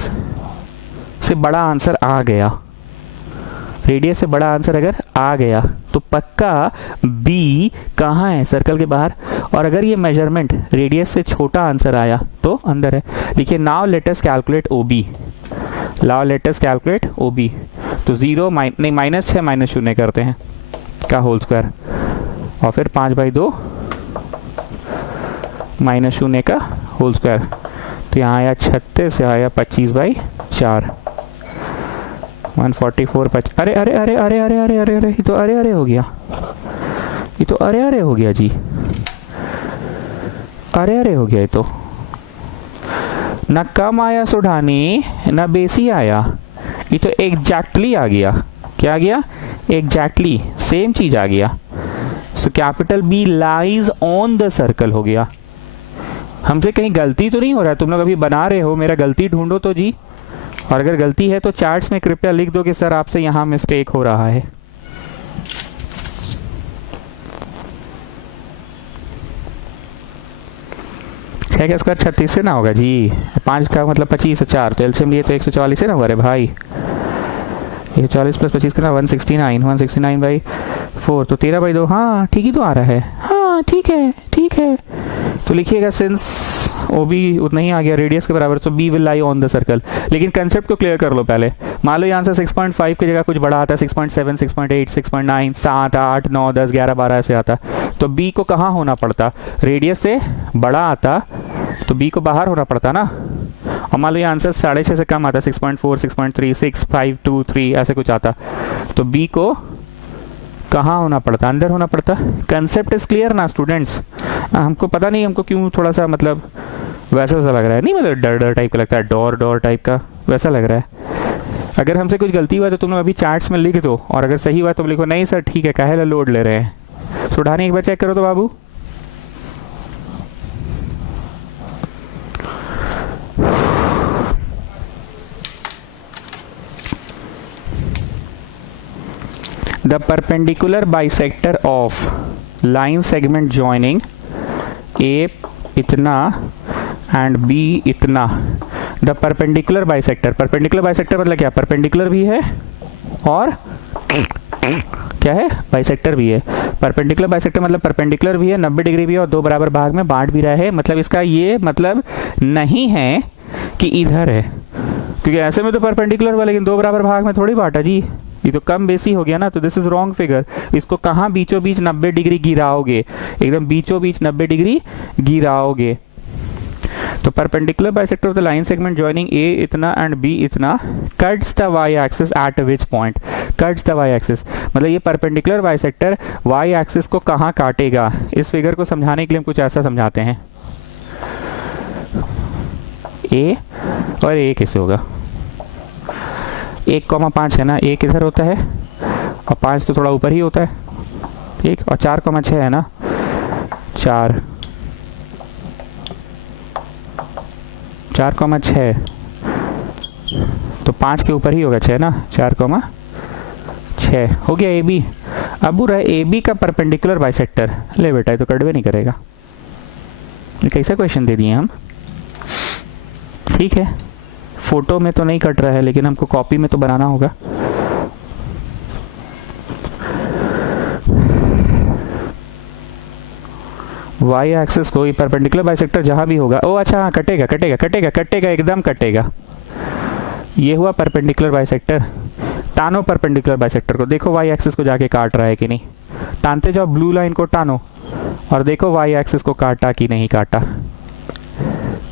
से बड़ा आंसर आ गया, रेडियस से बड़ा आंसर अगर आ गया, तो पक्का B कहाँ है? सर्कल के बाहर। और अगर ये मेजरमेंट रेडियस से छोटा आंसर आया तो अंदर है। देखिए, now let us calculate OB, now let us calculate OB। तो 0 नहीं -6 -0 करते हैं का होल स्क्वायर, और फिर 5/2 -0 का होल स्क्वायर, तो यहाँ आया 36, आया 25/4, 144। अरे अरे अरे अरे अरे अरे अरे अरे, ये तो अरे अरे हो गया, ये तो अरे अरे हो गया जी, अरे अरे हो गया। ये तो न कम आया सुढ़ानी न बेसी आया, ये तो एग्जैक्टली आ गया। क्या आ गया? एग्जैक्टली सेम चीज आ गया। So capital B lies on the circle हो गया। हमसे कहीं गलती तो नहीं हो रहा है? तुम लोग अभी बना रहे हो, मेरा गलती ढूंढो तो जी, और अगर गलती है तो चार्ट्स में कृपया लिख दो कि सर आपसे यहाँ मिस्टेक हो रहा है। 6 का स्क्वायर 36 से ना होगा जी, 5 का मतलब 25 और 4 तो एलसीएम लिए तो 144 से ना होगा रे भाई। 140 प्लस 25 कितना 169 बाई 4 तो 13/2। हाँ ठीक ही तो आ रहा है, हाँ ठीक है ठीक है। तो लिखिएगा सिंस ओ बी उतना ही आ गया रेडियस के बराबर, तो B will lie on the circle. लेकिन कंसेप्ट को क्लियर कर लो पहले। मान लो यहाँ से 6.5 की जगह कुछ बड़ा आता है, 6.7, 6.8, 6.9, 7, 8, 9, 10, 11, 12 ऐसे आता, तो बी को कहाँ होना पड़ता, रेडियस से बड़ा आता तो बी को बाहर होना पड़ता ना। और मान लो ये आंसर 6.5 से कम आता, 6.4, 6.3, 6, 5, 2, 3 ऐसे कुछ आता, तो बी को कहाँ होना पड़ता, अंदर होना पड़ता। कंसेप्ट इज क्लियर ना स्टूडेंट्स। हमको पता नहीं हमको क्यों थोड़ा सा मतलब वैसा वैसा लग रहा है, नहीं मतलब डर डर टाइप का लगता है, डोर डोर टाइप का वैसा लग रहा है। अगर हमसे कुछ गलती हुआ तो तुम लोग अभी चार्ट्स में लिख दो, और अगर सही हुआ तो लिखो नहीं सर ठीक है, काहे लोड ले रहे हैं। सुधानी एक बार चेक करो तो बाबू। The perpendicular bisector of line segment joining A इतना and B इतना, the perpendicular bisector मतलब क्या, परपेंडिकुलर भी है और क्या है, बाइसेक्टर भी है। परपेंडिकुलर बाइसेक्टर मतलब परपेंडिकुलर भी है, 90 डिग्री भी है और दो बराबर भाग में बांट भी रहा है। मतलब इसका ये मतलब नहीं है कि इधर है, क्योंकि ऐसे में तो परपेंडिकुलर हुआ लेकिन दो बराबर भाग में थोड़ी बांटा जी, ये तो कम बेसी हो गया ना। तो दिस इज रॉन्ग फिगर। इसको कहाँ बीचों बीच 90 डिग्री गिराओगे, एकदम बीचों बीच 90 डिग्री गिराओगे। तो perpendicular bisector of the line segment joining A इतना एंड बी इतना cuts the Y axis at which point, cuts the Y axis मतलब ये परपेंडिकुलर बाइसेक्टर वाई एक्सिस को कहाँ काटेगा। इस फिगर को समझाने के लिए हम कुछ ऐसा समझाते हैं, ए और ए कैसे होगा, 1,5 है ना, 1 इधर होता है और 5 तो थोड़ा ऊपर ही होता है, ठीक, और 4,6 है ना, 4,6 तो 5 के ऊपर ही होगा 6 ना, 4,6 हो गया ए बी। अब रहा ए बी का परपेंडिकुलर बाइसेक्टर, ले बेटा ये तो कटवे नहीं करेगा, ये कैसा क्वेश्चन दे दिए हम, ठीक है फोटो में तो नहीं कट रहा है लेकिन हमको कॉपी में तो बनाना होगा। वाई एक्सिस को परपेंडिकुलर बाइसेक्टर जहां भी होगा, ओ अच्छा हाँ कटेगा कटेगा कटेगा कटेगा एकदम कटेगा। ये हुआ परपेंडिकुलर बाइसेक्टर। टानो परपेंडिकुलर बाइसेक्टर को, देखो वाई एक्सिस को जाके काट रहा है कि नहीं, टानते जाओ ब्लू लाइन को टानो और देखो वाई एक्सिस को काटा कि नहीं काटा।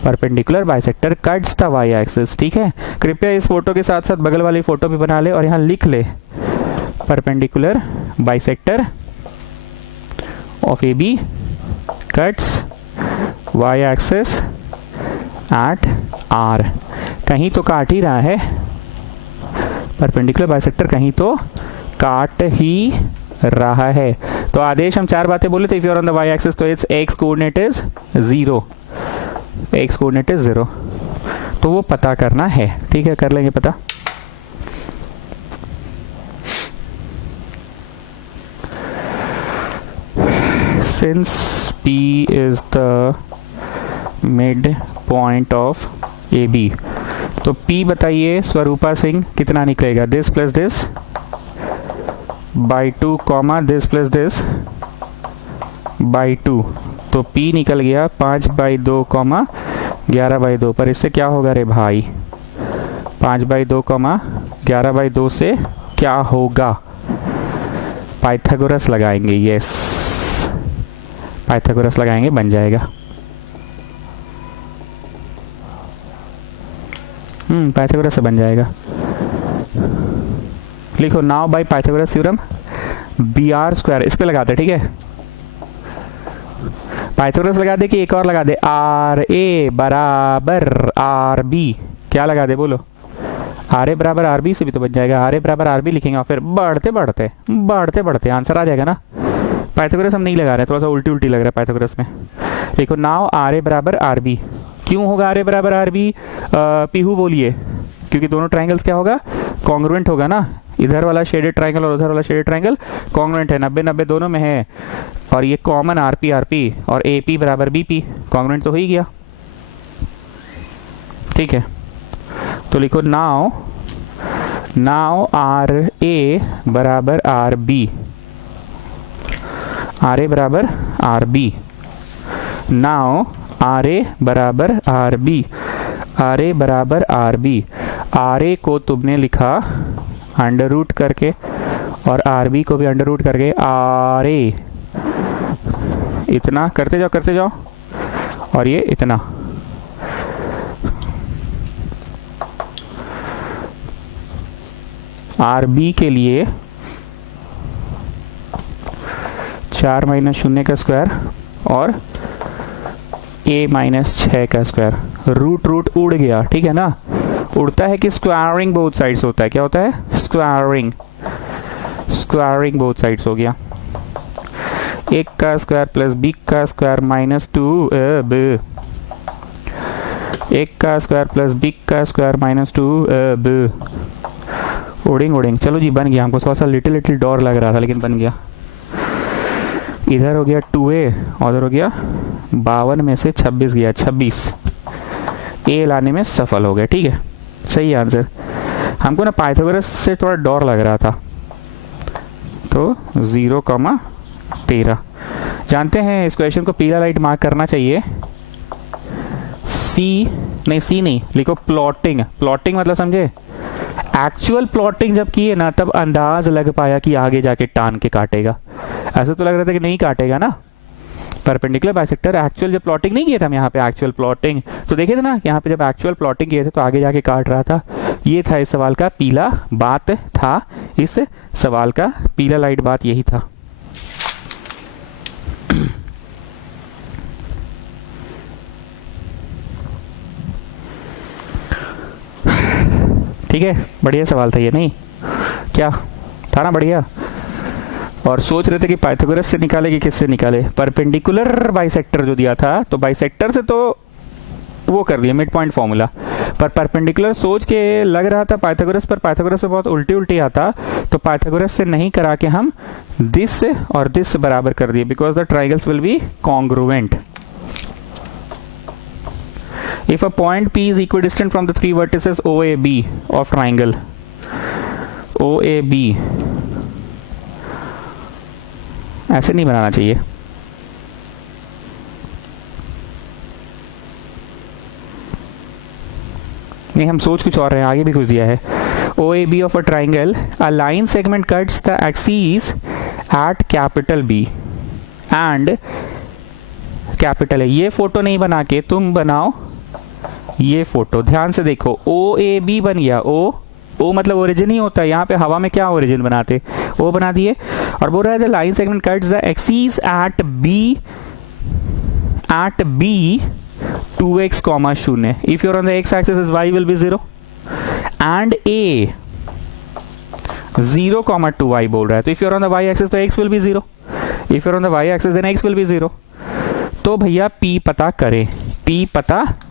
Perpendicular bisector cuts the Y axis, ठीक है। कृपया इस फोटो के साथ साथ बगल वाली फोटो भी बना ले और यहाँ लिख ले perpendicular bisector of A B cuts Y axis at R. कहीं तो काट ही रहा है, परपेंडिकुलर बाइसेक्टर कहीं तो काट ही रहा है। तो आदेश हम 4 बातें बोले थे, if you are on the Y axis तो it's x coordinate is 0, x coordinate is 0, तो वो पता करना है, ठीक है कर लेंगे पता। Since P is the mid point of AB, तो P बताइए स्वरूपा सिंह कितना निकलेगा, this plus this by 2 comma this plus this by 2, तो P निकल गया 5/2 कॉमा 11/2। पर इससे क्या होगा रे भाई, 5/2 कॉमा 11/2 से क्या होगा, पाइथागोरस लगाएंगे, यस पाइथागोरस लगाएंगे बन जाएगा। पाइथागोरस से बन जाएगा। लिखो now by Pythagoras theorem BR², इस पे लगाते ठीक है, पाइथागोरस लगा दे कि एक और लगा दे, RA बराबर RB, क्या लगा दे बोलो, RA बराबर RB से भी तो बन जाएगा, RA बराबर RB लिखेंगे और फिर बढ़ते बढ़ते बढ़ते बढ़ते आंसर आ जाएगा ना। पाइथागोरस हम नहीं लगा रहे, थोड़ा सा उल्टी उल्टी लग रहा है पाइथागोरस में। देखो नाउ RA बराबर RB, क्यों होगा RA बराबर RB, पीहू बोलिए, क्योंकि दोनों ट्राइंगल्स क्या होगा, कॉन्ग्रुएंट होगा ना, इधर वाला शेडेड ट्राइंगल और उधर वाला शेडेड ट्राइंगल कॉन्ग्रुएंट है, 90-90 दोनों में है, और ये कॉमन RP और AP बराबर BP, कॉन्ग्रुएंट तो हो ही गया, ठीक है, तो लिखो नाउ आर ए बराबर आर बी, आर ए बराबर R B, now R A बराबर आर बी, आर ए बराबर आर बी। आर ए को तुमने लिखा अंडर रूट करके और आर बी को भी अंडर रूट करके, आर ए इतना करते जाओ और ये इतना। आर बी के लिए 4 माइनस 0 का स्क्वायर और a माइनस 6 का स्क्वायर। रूट उड़ गया, ठीक है ना। उड़ता है कि स्क्वायरिंग बोथ साइड्स होता है, क्या होता है? स्क्वायरिंग बोथ साइड्स हो गया। 1 का स्क्वायर प्लस b का स्क्वायर माइनस 2ab, 1 का स्क्वायर प्लस b का स्क्वायर माइनस 2ab। उड़िंग चलो जी, बन गया। हमको थोड़ा सा लिटिल डर लग रहा था लेकिन बन गया। इधर हो गया 2a और उधर हो गया 52 में से 26 गया, 26 a लाने में सफल हो गए। ठीक है, सही आंसर। हमको ना पाइथागोरस से थोड़ा डर लग रहा था, तो 0,13। जानते हैं इस क्वेश्चन को पीला लाइट मार्क करना चाहिए। सी नहीं लिखो, प्लॉटिंग मतलब समझे? एक्चुअल प्लॉटिंग जब किए ना तब अंदाज लग पाया कि आगे जाके टान के काटेगा। ऐसा तो लग रहा था कि नहीं काटेगा ना। परपेंडिकुलर बाइसेक्टर एक्चुअल जब प्लॉटिंग नहीं किए थे हम यहाँ पे, एक्चुअल प्लॉटिंग तो देखे थे ना, यहाँ पे जब एक्चुअल प्लॉटिंग किए थे तो आगे जाके काट रहा था। ये था इस सवाल का पीला बात था, इस सवाल का पीला लाइट बात यही था। ठीक है, बढ़िया सवाल था ये, नहीं क्या था ना, बढ़िया। और सोच रहे थे कि पाइथागोरस से निकाले कि किससे निकाले। परपेंडिकुलर बाइसेक्टर जो दिया था तो बाइसेक्टर से तो वो कर दिया मिड पॉइंट फॉर्मूला, पर परपेंडिकुलर सोच के लग रहा था पाइथागोरस पर, पाइथागोरस पे बहुत उल्टी आता, तो पाइथागोरस से नहीं करा के हम दिस और दिस बराबर कर दिए, because the triangles will be congruent. If a point P is equidistant from the three vertices OAB of triangle OAB, ऐसे नहीं बनाना चाहिए। नहीं, हम सोच कुछ और रहे हैं, आगे भी कुछ दिया है। OAB of a triangle, a line segment cuts the axis at capital B and capital A। ये फोटो नहीं बना के तुम बनाओ ये फोटो, ध्यान से देखो। OAB बन गया। ओ मतलब ओरिजिन ही होता है, यहाँ पे हवा में क्या ओरिजिन बनाते, ओ बना दिए। और बोल रहा है the line segment cuts the axis at B 2x, 0। If you're on the x axis is y will be 0 and a 0,2y बोल रहा है। तो if you're on the y axis तो x will be 0, if you're on the y axis then x will be 0। तो भैया p पता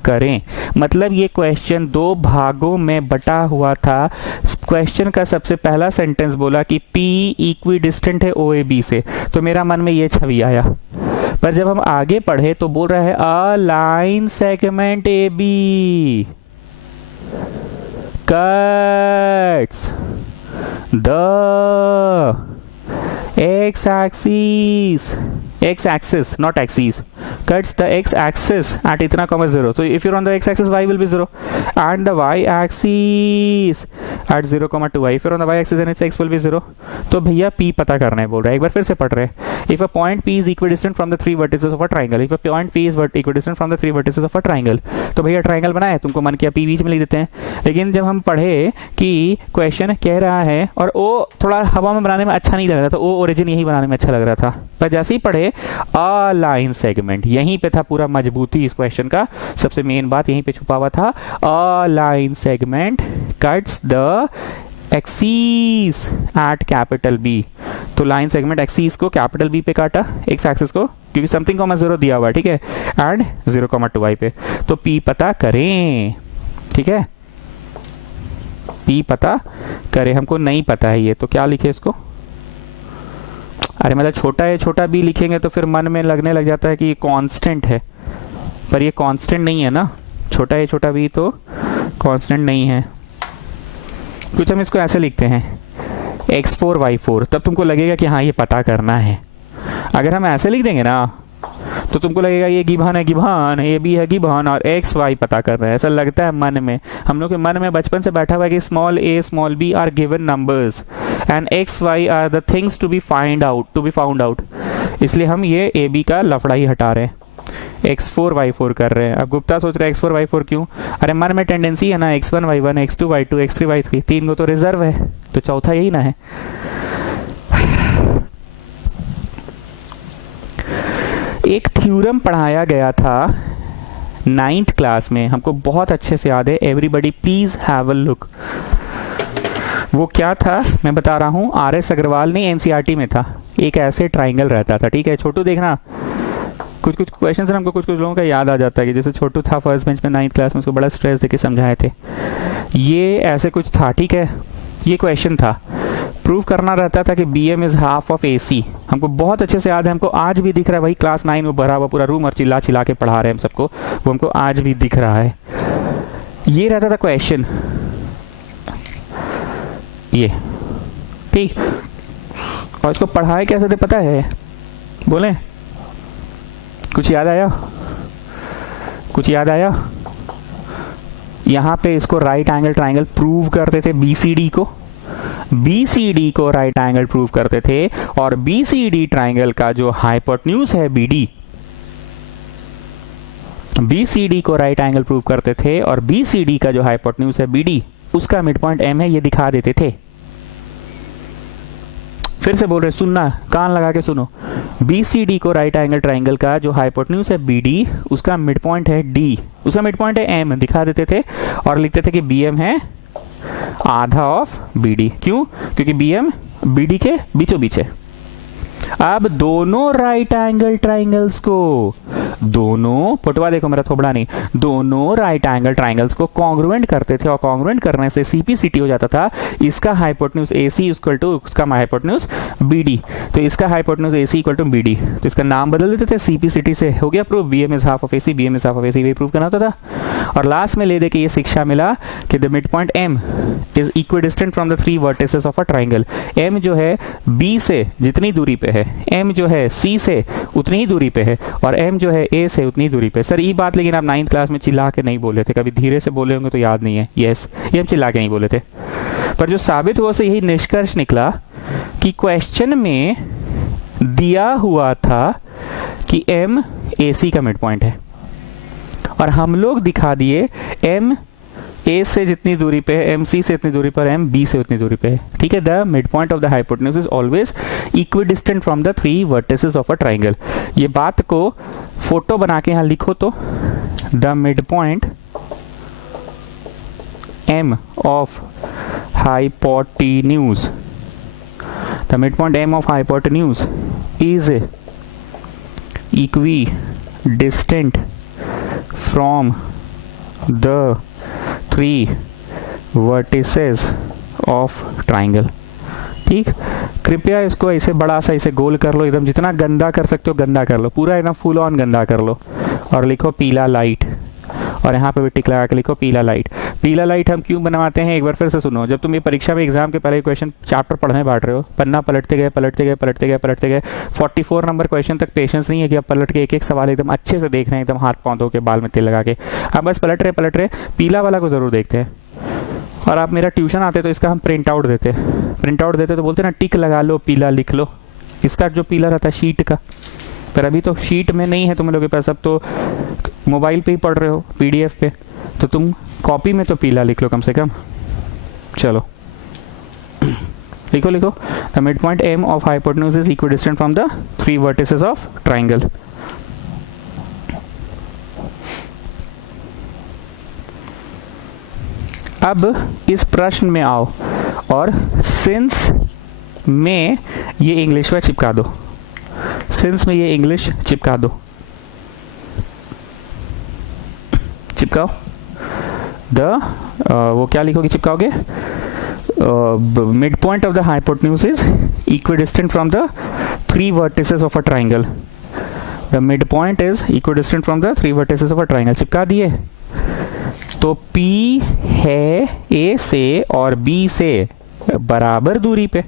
करें। मतलब ये क्वेश्चन दो भागों में बटा हुआ था। क्वेश्चन का सबसे पहला सेंटेंस बोला कि P इक्विडिस्टेंट है OAB से, तो मेरा मन में ये छवि आया। पर जब हम आगे पढ़े तो बोल रहा है अ line segment AB cuts the x axis not axis, cuts the x axis at इतना, 0। So if you're on the x axis y will be 0 and the y axis at 0,2y। if you're on the y axis then its x will be 0। तो भैया p पता करना है बोल रहा है। एक बार फिर से पढ़ रहे हैं। if a point p is equidistant from the three vertices of a triangle, if a point p is equidistant from the three vertices of a triangle, तो भैया ट्राइंगल बनाया, तुमको मन किया p बीच में लिख देते हैं। लेकिन जब हम पढ़े कि क्वेश्चन कह रहा है और ओ थोड़ा हवा में बनाने में अच्छा नहीं लग रहा था, ओ ओरिजिन यही बनाने में अच्छा लग रहा था, पर जैसे ही पढ़े अ लाइन सेगमेंट, यहीं पे था पूरा मजबूती इस क्वेश्चन का, सबसे मेन बात यहीं पे छुपा हुआ था। A line segment cuts the axis at capital B. तो लाइन सेगमेंट एक्सिस को कैपिटल बी पे काटा, एक्स एक्सिस को, क्योंकि समथिंग 0 दिया हुआ है, ठीक है, एंड 0,2y पे। तो p पता करें, ठीक है, p पता करें। हमको नहीं पता है ये, तो क्या लिखे इसको? अरे मतलब छोटा b लिखेंगे तो फिर मन में लगने लग जाता है कि ये कांस्टेंट है, पर ये कांस्टेंट नहीं है ना, छोटा ए छोटा बी तो कांस्टेंट नहीं है। कुछ हम इसको ऐसे लिखते हैं x4 y4, तब तुमको लगेगा कि हाँ ये पता करना है। अगर हम ऐसे लिख देंगे ना तो तुमको लगेगा ये गिभान है, गिभान ये भी है गिभान, और एक्स वाई पता कर रहे हैं। ऐसा लगता है मन में, हम लोग के मन में बचपन से बैठा हुआ है कि small A small B are given numbers and X Y are the things to be found out. इसलिए हम ये ए बी का लफड़ा ही हटा रहे हैं, x4 y4 कर रहे हैं। अब गुप्ता सोच रहे हैं x4 y4 क्यों? अरे मन में टेंडेंसी है ना, x1 y1 x2 y2 x3 y3, 3 को तो रिजर्व है, तो चौथा यही ना है। एक थ्योरम पढ़ाया गया था 9th क्लास में, हमको बहुत अच्छे से याद है। Everybody please have a look. वो क्या था मैं बता रहा हूँ, RS अग्रवाल ने NCERT में था। एक ऐसे ट्राइंगल रहता था, ठीक है छोटू, देखना कुछ कुछ क्वेश्चन हमको कुछ कुछ लोगों का याद आ जाता है कि जैसे छोटू था फर्स्ट बेंच में 9th क्लास में, उसको बड़ा स्ट्रेस देके समझाए थे। ये ऐसे कुछ था, ठीक है। ये क्वेश्चन था, प्रूव करना रहता था कि BM is half of AC। हमको बहुत अच्छे से याद है, हमको आज भी दिख रहा है। वही क्लास 9 में भरा हुआ पूरा रूम और चिल्ला चिल्ला के पढ़ा रहे हैं हम सबको, वो हमको आज भी दिख रहा है। ये रहता था क्वेश्चन, ये ठीक। और इसको पढ़ाए कैसे थे पता है? बोले कुछ याद आया? कुछ याद आया? यहाँ पे इसको राइट एंगल ट्राइंगल प्रूव करते थे, BCD को राइट एंगल प्रूव करते थे, और BCD ट्राइंगल का जो हाइपोटेन्यूज है BD, BCD को राइट एंगल प्रूव करते थे, और BCD का जो हाइपोटेन्यूज है BD, उसका मिड पॉइंट M है, ये दिखा देते थे। फिर से बोल रहे, सुनना, कान लगा के सुनो। BCD को राइट एंगल ट्राइंगल का जो हाइपोटेन्यूज है BD, उसका मिड पॉइंट है D, उसका मिड पॉइंट है M, दिखा देते थे और लिखते थे कि BM है आधा ऑफ BD। क्यों? क्योंकि BM BD के बीचों बीच है। अब दोनों राइट एंगल ट्राइंगल्स को, दोनों फोटोवा देखो मेरा थोबड़ा नहीं, दोनों राइट एंगल ट्राइंगल्स को कॉन्ग्रुएंट करते थे, और कॉन्ग्रुएंट करने से CPCT हो जाता था। इसका हाइपोटेन्यूज AC इक्वल टू उसका हाइपोटेन्यूज BD, तो इसका hypotenuse AC equal to BD, तो इसका नाम बदल देते थे, CPCT से हो गया proof, BM is half of AC, BM is half of AC, वही प्रूफ करना होता था। और लास्ट में ले दे के ये शिक्षा मिला कि the mid point M is equidistant from the 3 vertices of a triangle. M जो है B से जितनी दूरी पे है, M जो है C से उतनी ही दूरी पे है, और M जो है A से उतनी दूरी पे। सर ये बात लेकिन आप 9th क्लास में चिल्ला के नहीं बोले थे, कभी धीरे से बोले होंगे तो याद नहीं है। यस, ये हम चिल्ला के नहीं बोले थे, पर जो साबित हुआ से यही निष्कर्ष निकला कि क्वेश्चन में दिया हुआ था कि M AC का मिड पॉइंट है, और हम लोग दिखा दिए M A से जितनी दूरी पे है, M C से इतनी दूरी पर, M B से उतनी दूरी पे है, ठीक है। The mid point of the hypotenuse is always equidistant from the 3 vertices of a triangle. ये बात को फोटो बना के यहाँ लिखो तो, the mid point M of hypotenuse, the mid point M of hypotenuse is equidistant from the 3 vertices of triangle. ठीक, कृपया इसको ऐसे बड़ा सा ऐसे गोल कर लो, एकदम जितना गंदा कर सकते हो गंदा कर लो, पूरा एकदम फुल ऑन गंदा कर लो, और लिखो पीला लाइट, और यहाँ पे भी टिक लगा के लिखो पीला लाइट। पीला लाइट हम क्यों बनवाते हैं, एक बार फिर से सुनो। जब तुम ये परीक्षा में एग्जाम के पहले क्वेश्चन चैप्टर पढ़ने बैठ रहे हो, पन्ना पलटते गए 44 नंबर क्वेश्चन तक पेशेंस नहीं है कि आप पलट के एक एक सवाल एकदम अच्छे से देख रहे हैं, एकदम हाथ पांव धो के बाल में तेल लगा के। आप बस पलट रहे, पीला वाला को जरूर देखते हैं। और आप मेरा ट्यूशन आते तो इसका हम प्रिंट आउट देते तो बोलते ना टिक लगा लो, पीला लिख लो। इसका जो पीला रहता है शीट का, पर अभी तो शीट में नहीं है तुम लोगों के पास, अब तो मोबाइल पे ही पढ़ रहे हो PDF पे, तो तुम कॉपी में तो पीला लिख लो कम से कम। चलो लिखो the mid point M of hypotenuse is equidistant from the 3 vertices of triangle. अब इस प्रश्न में आओ और सिंस में ये इंग्लिश में चिपका दो, सिंस में ये इंग्लिश चिपका दो, चिपकाओ। वो क्या लिखोगे, चिपकाओगे mid point of the hypotenuse is equidistant from the 3 vertices of a triangle. The mid point is equidistant from the 3 vertices of a triangle. चिपका दिए। तो P है A से और B से बराबर दूरी पे,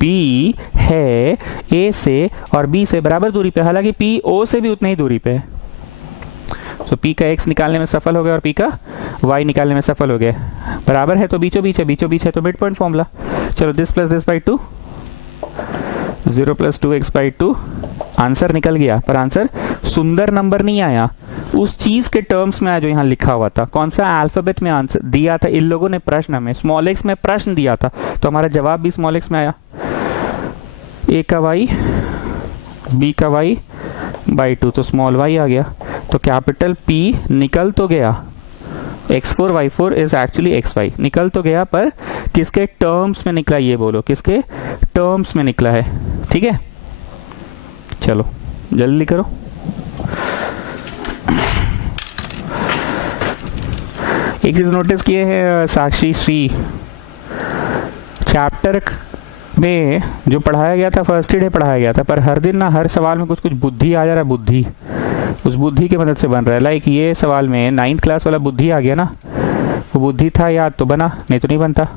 P है A से और B से बराबर दूरी पे, हालांकि P O से भी उतनी ही दूरी पे है। तो P का X निकालने में सफल हो गया और P का Y निकालने में सफल हो गया। बराबर है तो बीचों बीच है, बीचों बीच है तो मिड पॉइंट फॉर्मूला। चलो this plus this by 2, 0 + 2x/2 answer निकल गया, पर आंसर सुंदर नंबर नहीं आया, उस चीज के टर्म्स में आया जो यहाँ लिखा हुआ था। कौन सा अल्फाबेट में आंसर दिया था इन लोगों ने, प्रश्न में स्मॉल एक्स में प्रश्न दिया था, तो हमारा जवाब भी स्मॉल एक्स में आया। A का y, B का y/2, तो स्मॉल y आ गया। तो कैपिटल P निकल तो गया, x4 y4 is actually xy निकल तो गया, पर किसके टर्म्स में निकला ये बोलो, किसके टर्म्स में निकला है। ठीक है, चलो जल्दी करो। एक चीज नोटिस किए हैं साक्षी श्री, चैप्टर में जो पढ़ाया गया था फर्स्ट डे पढ़ाया गया था, पर हर दिन ना हर सवाल में कुछ कुछ बुद्धि आ जा रहा है, बुद्धि उस बुद्धि की मदद से बन रहा है। लाइक ये सवाल में 9th क्लास वाला बुद्धि आ गया ना, वो बुद्धि था याद तो बना, नहीं तो नहीं बनता।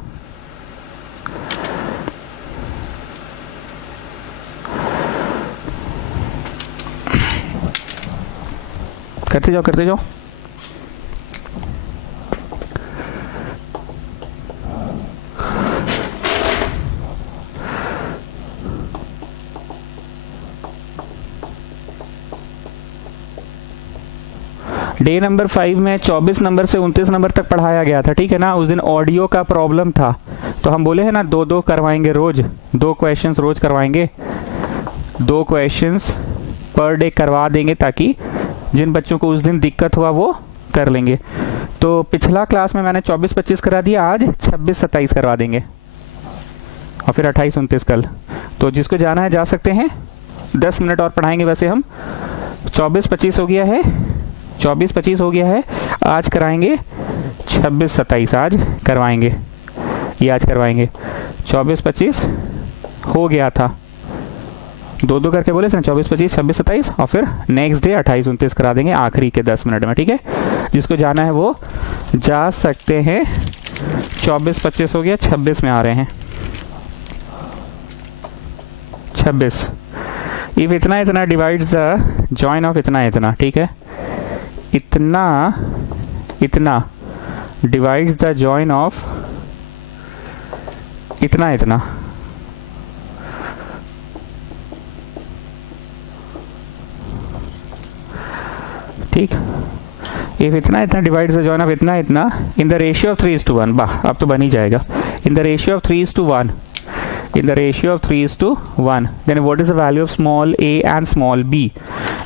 करते जाओ करते जाओ। डे नंबर 5 में 24 नंबर से 29 नंबर तक पढ़ाया गया था, ठीक है ना। उस दिन ऑडियो का प्रॉब्लम था, तो हम बोले हैं ना 2-2 करवाएंगे रोज, 2 क्वेश्चंस रोज करवाएंगे, 2 क्वेश्चंस पर डे करवा देंगे, ताकि जिन बच्चों को उस दिन दिक्कत हुआ वो कर लेंगे। तो पिछला क्लास में मैंने 24-25 करा दिया, आज 26-27 करवा देंगे, और फिर 28-29 कल। तो जिसको जाना है जा सकते हैं, 10 मिनट और पढ़ाएंगे। वैसे हम 24-25 हो गया है, 24-25 हो गया है, आज कराएंगे 26-27, आज करवाएंगे, ये आज करवाएंगे। 24-25 हो गया था, 2-2 करके बोले थे ना, 24-25 26-27, और फिर नेक्स्ट डे 28-29 करा देंगे आखिरी के 10 मिनट में। ठीक है, जिसको जाना है वो जा सकते हैं। 24-25 हो गया, 26 में आ रहे हैं। 26 इफ इतना इतना डिवाइड्स द जॉइन ऑफ इतना इतना, ठीक है, इतना इतना डिवाइड्स द जॉइन ऑफ इतना इतना। ठीक, इफ इतना इतना डिवाइड्स द जॉइन ऑफ इतना इतना इन द रेशियो ऑफ 3:1, वाह अब तो बन ही जाएगा। In the ratio of 3:1, in the ratio of 3:1, then what is the value of small a and small b?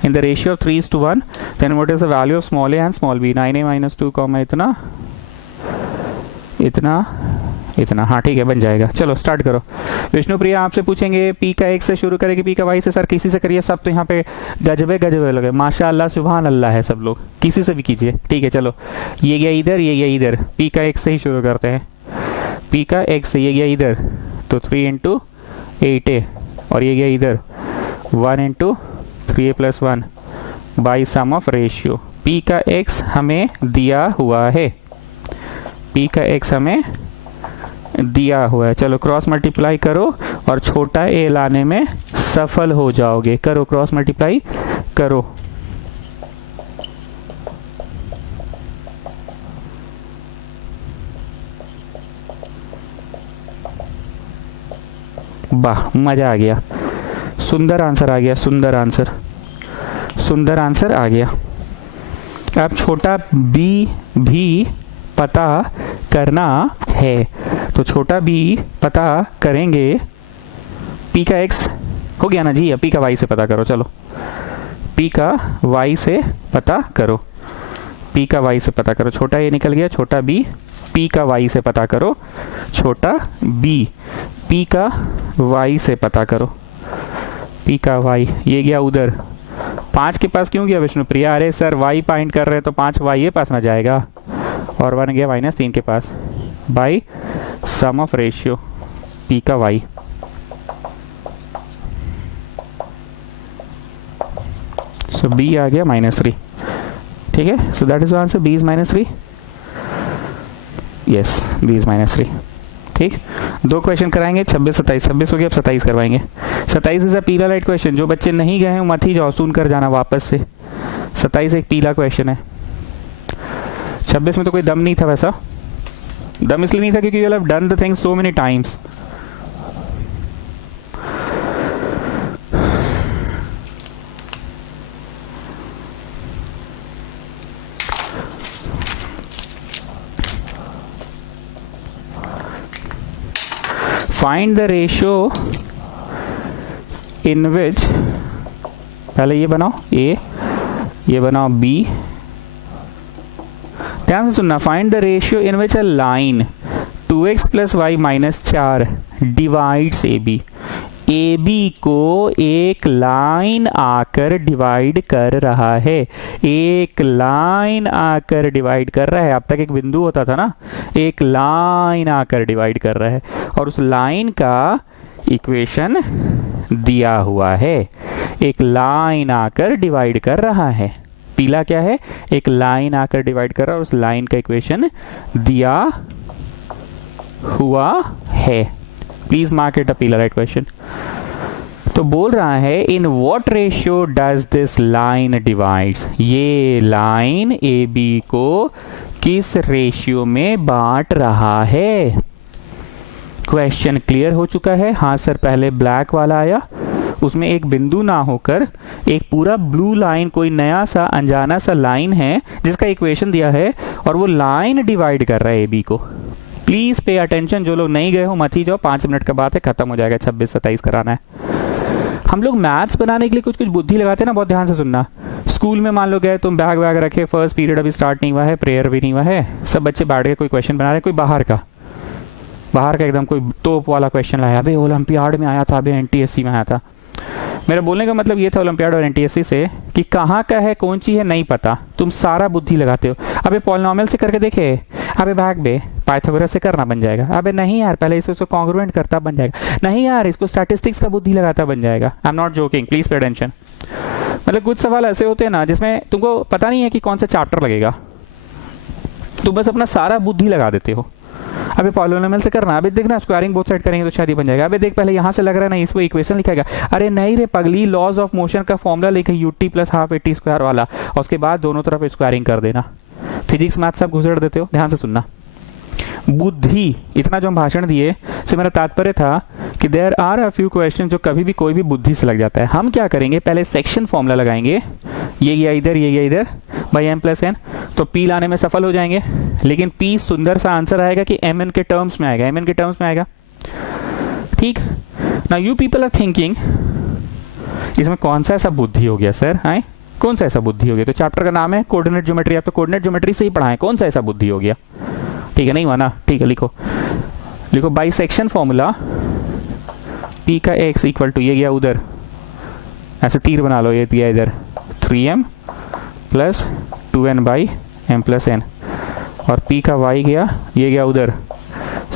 In the ratio of 3:1, then what is the value of small a and small b? 9a minus 2 comma इतना इतना इतना। हाँ ठीक है, बन जाएगा। चलो start करो। विष्णुप्रिया आपसे पूछेंगे पी का x से शुरू करेंगे, पी का y से। सर किसी से करिए, सब तो यहाँ पे गजबे गजबे लगे, माशाअल्लाह सुभान अल्लाह है सब लोग, किसी से भी कीजिए। ठीक है चलो, ये गया इधर, ये गया इधर, पी का x से ही शुरू करते हैं। पी का x से ये गया इधर, तो 3 × 8a, और ये गया इधर 1 × 3a + 1 by sum of ratio. p का x हमें दिया हुआ है, p का x हमें दिया हुआ है। चलो क्रॉस मल्टीप्लाई करो और छोटा a लाने में सफल हो जाओगे। करो क्रॉस मल्टीप्लाई करो। वाह मजा आ गया, सुंदर आंसर आ गया, सुंदर आंसर, सुंदर आंसर आ गया। अब छोटा b भी पता करना है, तो छोटा b पता करेंगे। p का x हो गया ना जी, अब p का y से पता करो। चलो p का y से पता करो, p का y से पता करो। छोटा a निकल गया, छोटा b, p का y से पता करो। छोटा b, p का y से पता करो, p का y, ये गया उधर। 5 के पास क्यों गया विष्णुप्रिया? अरे सर y फाइंड कर रहे तो 5 y ये पास ना जाएगा, और 1 गया -3 के पास by sum of ratio p का y। सो b आ गया -3, ठीक है। So that is answer, b is -3। Yes, B is -3। ठीक, 2 क्वेश्चन कराएंगे, 26 27, 26 हो गया, अब 27 करवाएंगे। 27 इज अ पीला लाइट क्वेश्चन। जो बच्चे नहीं गए हैं मत ही जाओ, सुन कर जाना वापस से। 27 एक पीला क्वेश्चन है। 26 में तो कोई दम नहीं था, वैसा दम इसलिए नहीं था क्योंकि you have done the things so many times. Find the ratio in which, पहले ये बनाओ ए, ये बनाओ बी। ध्यान से सुनना। Find the ratio in which a line 2x + y - 4 divides A B. A B को एक लाइन आकर डिवाइड कर रहा है, एक लाइन आकर डिवाइड कर रहा है। अब तक एक बिंदु होता था ना, एक लाइन आकर डिवाइड कर रहा है और उस लाइन का इक्वेशन दिया हुआ है। एक लाइन आकर डिवाइड कर रहा है। पीला क्या है? एक लाइन आकर डिवाइड कर रहा है और उस लाइन का इक्वेशन दिया हुआ है। प्लीज मार्क इट अ पीला राइट क्वेश्चन। तो बोल रहा है in what ratio does this line divides. ये लाइन ए बी को किस रेशियो में बांट रहा है? क्वेश्चन क्लियर हो चुका है? हाँ सर, पहले ब्लैक वाला आया, उसमें एक बिंदु ना होकर एक पूरा ब्लू लाइन, कोई नया सा अनजाना सा लाइन है जिसका इक्वेशन दिया है और वो लाइन डिवाइड कर रहा है ए बी को। Please pay attention. जो लोग नहीं गए हो मत ही जाओ, 5 मिनट का बात है, खत्म हो जाएगा। 26 27 कराना है। हम लोग मैथ्स बनाने के लिए कुछ कुछ बुद्धि लगाते हैं ना, बहुत ध्यान से सुनना। स्कूल में मान लो गए तुम, बैग वैग रखे, फर्स्ट पीरियड अभी स्टार्ट नहीं हुआ है, प्रेयर भी नहीं हुआ है, सब बच्चे बैठ के कोई क्वेश्चन बना रहे, कोई बाहर का एकदम कोई तोप वाला क्वेश्चन लाया, अबे ओलंपियाड में आया था, अबे एनटीएससी में आया था। मेरा बोलने का मतलब ये था ओलंपियाड और एनटीएससी से कि कहाँ का है, कौन सी है नहीं पता, तुम सारा बुद्धि लगाते हो। अबे पॉलिनोमियल से करके देखे, अबे भाग बे पाइथागोरस से करना बन जाएगा। अबे नहीं यार, पहले इसको कॉन्ग्रुएंट करता बन जाएगा। नहीं यार, इसको स्टैटिस्टिक्स का बुद्धि लगाता बन जाएगा। I am not joking, please pay attention. मतलब कुछ सवाल ऐसे होते हैं ना जिसमें तुमको पता नहीं है कि कौन सा चैप्टर लगेगा, तुम बस अपना सारा बुद्धि लगा देते हो। अबे पॉलिनोमियल से करना, अबे देखना स्क्वायरिंग बोथ साइड करेंगे तो शायद ये बन जाएगा। अबे देख पहले यहाँ से लग रहा है ना, इसको इक्वेशन लिखेगा। अरे नहीं रे पगली, लॉज ऑफ मोशन का फॉर्मूला लिखे, ut + ½ at स्क्वायर वाला, और उसके बाद दोनों तरफ स्क्वायरिंग कर देना। फिजिक्स मैथ सब घुसड़ देते हो। ध्यान से सुनना, बुद्धि, इतना जो हम भाषण दिए से मेरा तात्पर्य था कि there are a few question जो कभी भी कोई भी बुद्धि से लग जाता है। हम क्या करेंगे, पहले सेक्शन फॉर्मूला लगाएंगे, ये गया इधर, ये गया इधर, बाई m + n, तो p लाने में सफल हो जाएंगे। लेकिन p सुंदर सा आंसर आएगा कि mn के टर्म्स में आएगा, mn के टर्म्स में आएगा। ठीक, now you people are thinking इसमें कौन सा ऐसा बुद्धि हो गया सर? हाय, कौन सा ऐसा बुद्धि हो गया? तो चैप्टर का नाम है कोऑर्डिनेट ज्योमेट्री, आप तो कोऑर्डिनेट ज्योमेट्री से ही पढ़ा है, कौन सा ऐसा बुद्धि हो गया? ठीक है, नहीं हुआ ना? ठीक है, लिखो लिखो बाइसेक्शन फॉर्मूला, p का x = ये गया उधर, ऐसे तीर बना लो, ये दिया इधर 3m + 2n/m + n, और p का y गया, ये गया उधर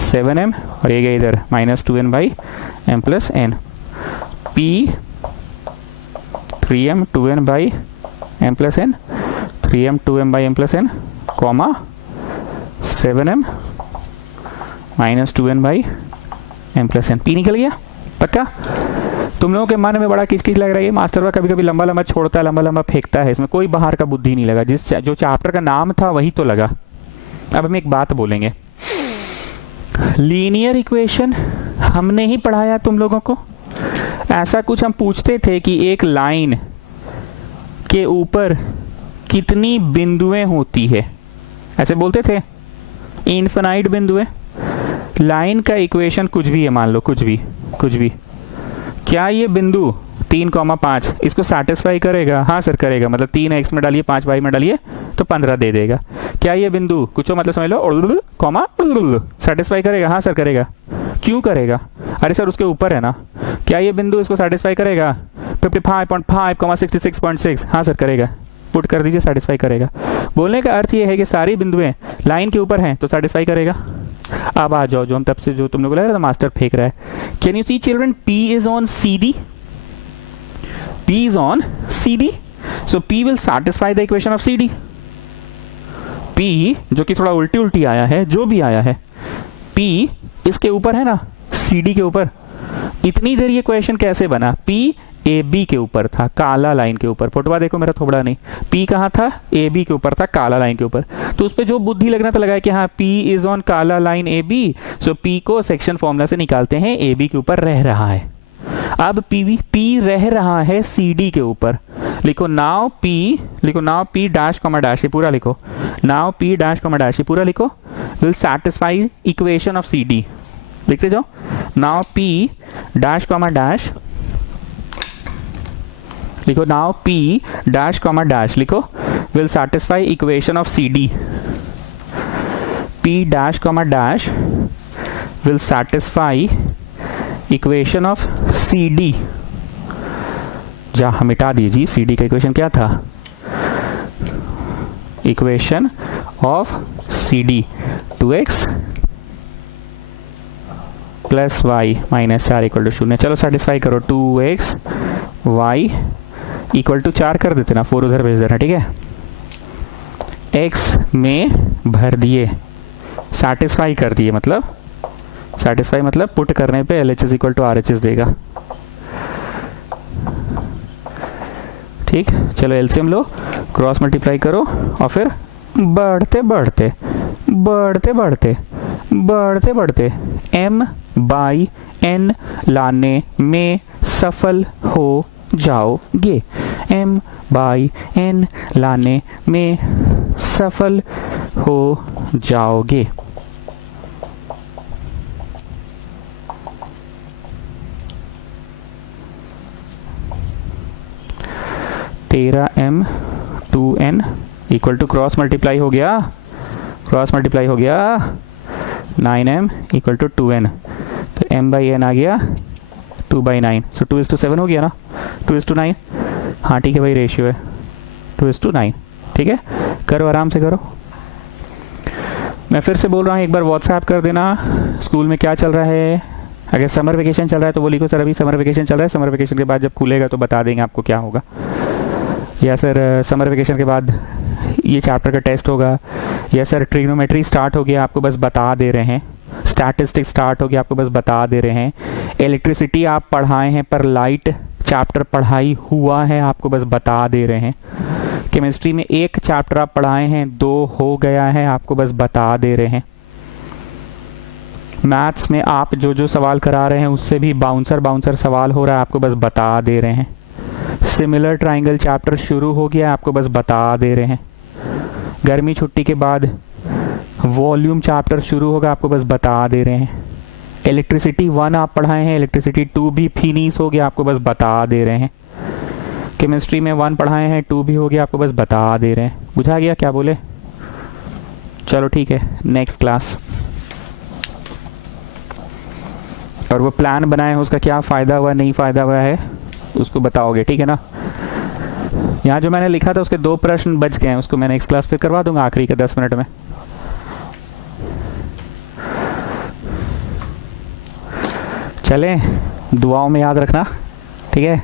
7m, और ये गया इधर -2n/m + n। p 3m 2n/m + n, 3m 2m/m + n, comma 7m -2n/m + n। p निकल गया पक्का? तुम लोगों के मन में बड़ा किचकिच लग रहा है, मास्टर कभी कभी लंबा लंबा छोड़ता है, लंबा लंबा फेंकता है, इसमें कोई बाहर का बुद्धि नहीं लगा। जो चैप्टर का नाम था वही तो लगा। अब हम एक बात बोलेंगे, लीनियर इक्वेशन हमने ही पढ़ाया तुम लोगों को। ऐसा कुछ हम पूछते थे कि एक लाइन के ऊपर कितनी बिंदुएं होती है, ऐसे बोलते थे, इनफिनाइट बिंदुएं। लाइन का इक्वेशन कुछ भी है, मान लो कुछ भी, क्या ये बिंदु 3,5 इसको सेटिस्फाई करेगा? हाँ सर करेगा। मतलब 3x में डालिए, 5y में डालिए तो 15 दे देगा। क्या ये बिंदु कुछ मतलब समझ लो, कॉमा सेटिस्फाई करेगा? हाँ सर करेगा। क्यों करेगा? अरे सर उसके ऊपर है ना। क्या ये बिंदु इसको सेटिस्फाई करेगा? 55.5, 66.6, हाँ सर करेगा। पुट कर दीजिए, सेटिस्फाई करेगा। बोलने का अर्थ ये है कि सारी बिंदुएं लाइन के ऊपर हैं तो सेटिस्फाई करेगा। अब आ जाओ, जो हम तब से जो तुम लोग लग रहा था मास्टर फेंक रहा है, can you see children, p is on CD, p is on CD, so p will satisfy the equation of CD, p P जो कि थोड़ा उल्टी उल्टी आया है, जो भी आया है, P इसके ऊपर है ना, CD के ऊपर। इतनी देर ये क्वेश्चन कैसे बना? P AB के ऊपर था, काला लाइन के ऊपर। फोटोवा देखो, मेरा थोबड़ा नहीं। P कहाँ था? AB के ऊपर था, काला लाइन के ऊपर। तो उस पर जो बुद्धि लगना था लगाया कि हाँ P इज ऑन काला लाइन AB, सो P को सेक्शन फॉर्मूला से निकालते हैं, AB के ऊपर रह रहा है। अब P रह रहा है CD के ऊपर। लिखो now P dash comma dash, ये पूरा लिखो। Now P dash comma dash, ये पूरा लिखो, will satisfy equation of CD। लिखते जाओ। Now P dash comma dash लिखो, now P dash comma dash लिखो, will satisfy equation of CD। P dash comma dash will satisfy equation of CD। जहाँ मिटा दीजिए, CD का इक्वेशन क्या था? Equation of CD 2x plus y minus 4 equal to 0। चलो satisfy करो। 2x y equal to 4 कर देते ना, 4 उधर भेज देना, ठीक है। x में भर दिए, सेटिस्फाई कर दिए, मतलब पुट करने पे LHS इक्वल टू RHS देगा, ठीक। चलो एलसीएम लो, क्रॉस मल्टीप्लाई करो और फिर बढ़ते बढ़ते बढ़ते बढ़ते बढ़ते बढ़ते m/n लाने में सफल हो जाओगे। m/n लाने में सफल हो जाओगे। तेरह m 2n equal to cross multiply हो गया, 9m इक्वल टू 2n, तो m/n आ गया 2/9, सो 2:7 हो गया ना, 2:9। हाँ ठीक है भाई, रेशियो है 2:9, ठीक है। करो, आराम से करो। मैं फिर से बोल रहा हूँ, एक बार व्हाट्सएप कर देना स्कूल में क्या चल रहा है। अगर समर वेकेशन चल रहा है तो वो लिखो, सर अभी समर वेकेशन चल रहा है, समर वेकेशन के बाद जब खुलेगा तो बता देंगे आपको क्या होगा। या सर समर वेकेशन के बाद ये चैप्टर का टेस्ट होगा, या सर ट्रिग्नोमेट्री स्टार्ट हो गया, आपको बस बता दे रहे हैं। स्टैटिस्टिक्स स्टार्ट हो गया, आपको बस बता दे रहे हैं। इलेक्ट्रिसिटी आप पढ़ाए हैं पर लाइट चैप्टर पढ़ाई हुआ है, आपको बस बता दे रहे हैं। केमिस्ट्री में एक चैप्टर आप पढ़ाए हैं, 2 हो गया है, आपको बस बता दे रहे हैं। मैथ्स में आप जो जो सवाल करा रहे हैं उससे भी बाउंसर सवाल हो रहा है, आपको बस बता दे रहे हैं। सिमिलर ट्राइंगल चैप्टर शुरू हो गया, आपको बस बता दे रहे हैं। गर्मी छुट्टी के बाद वॉल्यूम चैप्टर शुरू होगा, आपको बस बता दे रहे हैं। इलेक्ट्रिसिटी 1 आप पढ़ाए हैं, इलेक्ट्रिसिटी 2 भी फिनिश हो गया, आपको बस बता दे रहे हैं। केमिस्ट्री में 1 पढ़ाए हैं, 2 भी हो गया, आपको बस बता दे रहे हैं। बुझा गया क्या बोले? चलो ठीक है, नेक्स्ट क्लास। और वो प्लान बनाए हैं, उसका क्या फ़ायदा हुआ नहीं फ़ायदा हुआ है उसको बताओगे, ठीक है ना। यहाँ जो मैंने लिखा था उसके 2 प्रश्न बच गए हैं, उसको मैं नेक्स्ट क्लास फिर करवा दूंगा आखिरी के 10 मिनट में। चलें, दुआओं में याद रखना, ठीक है।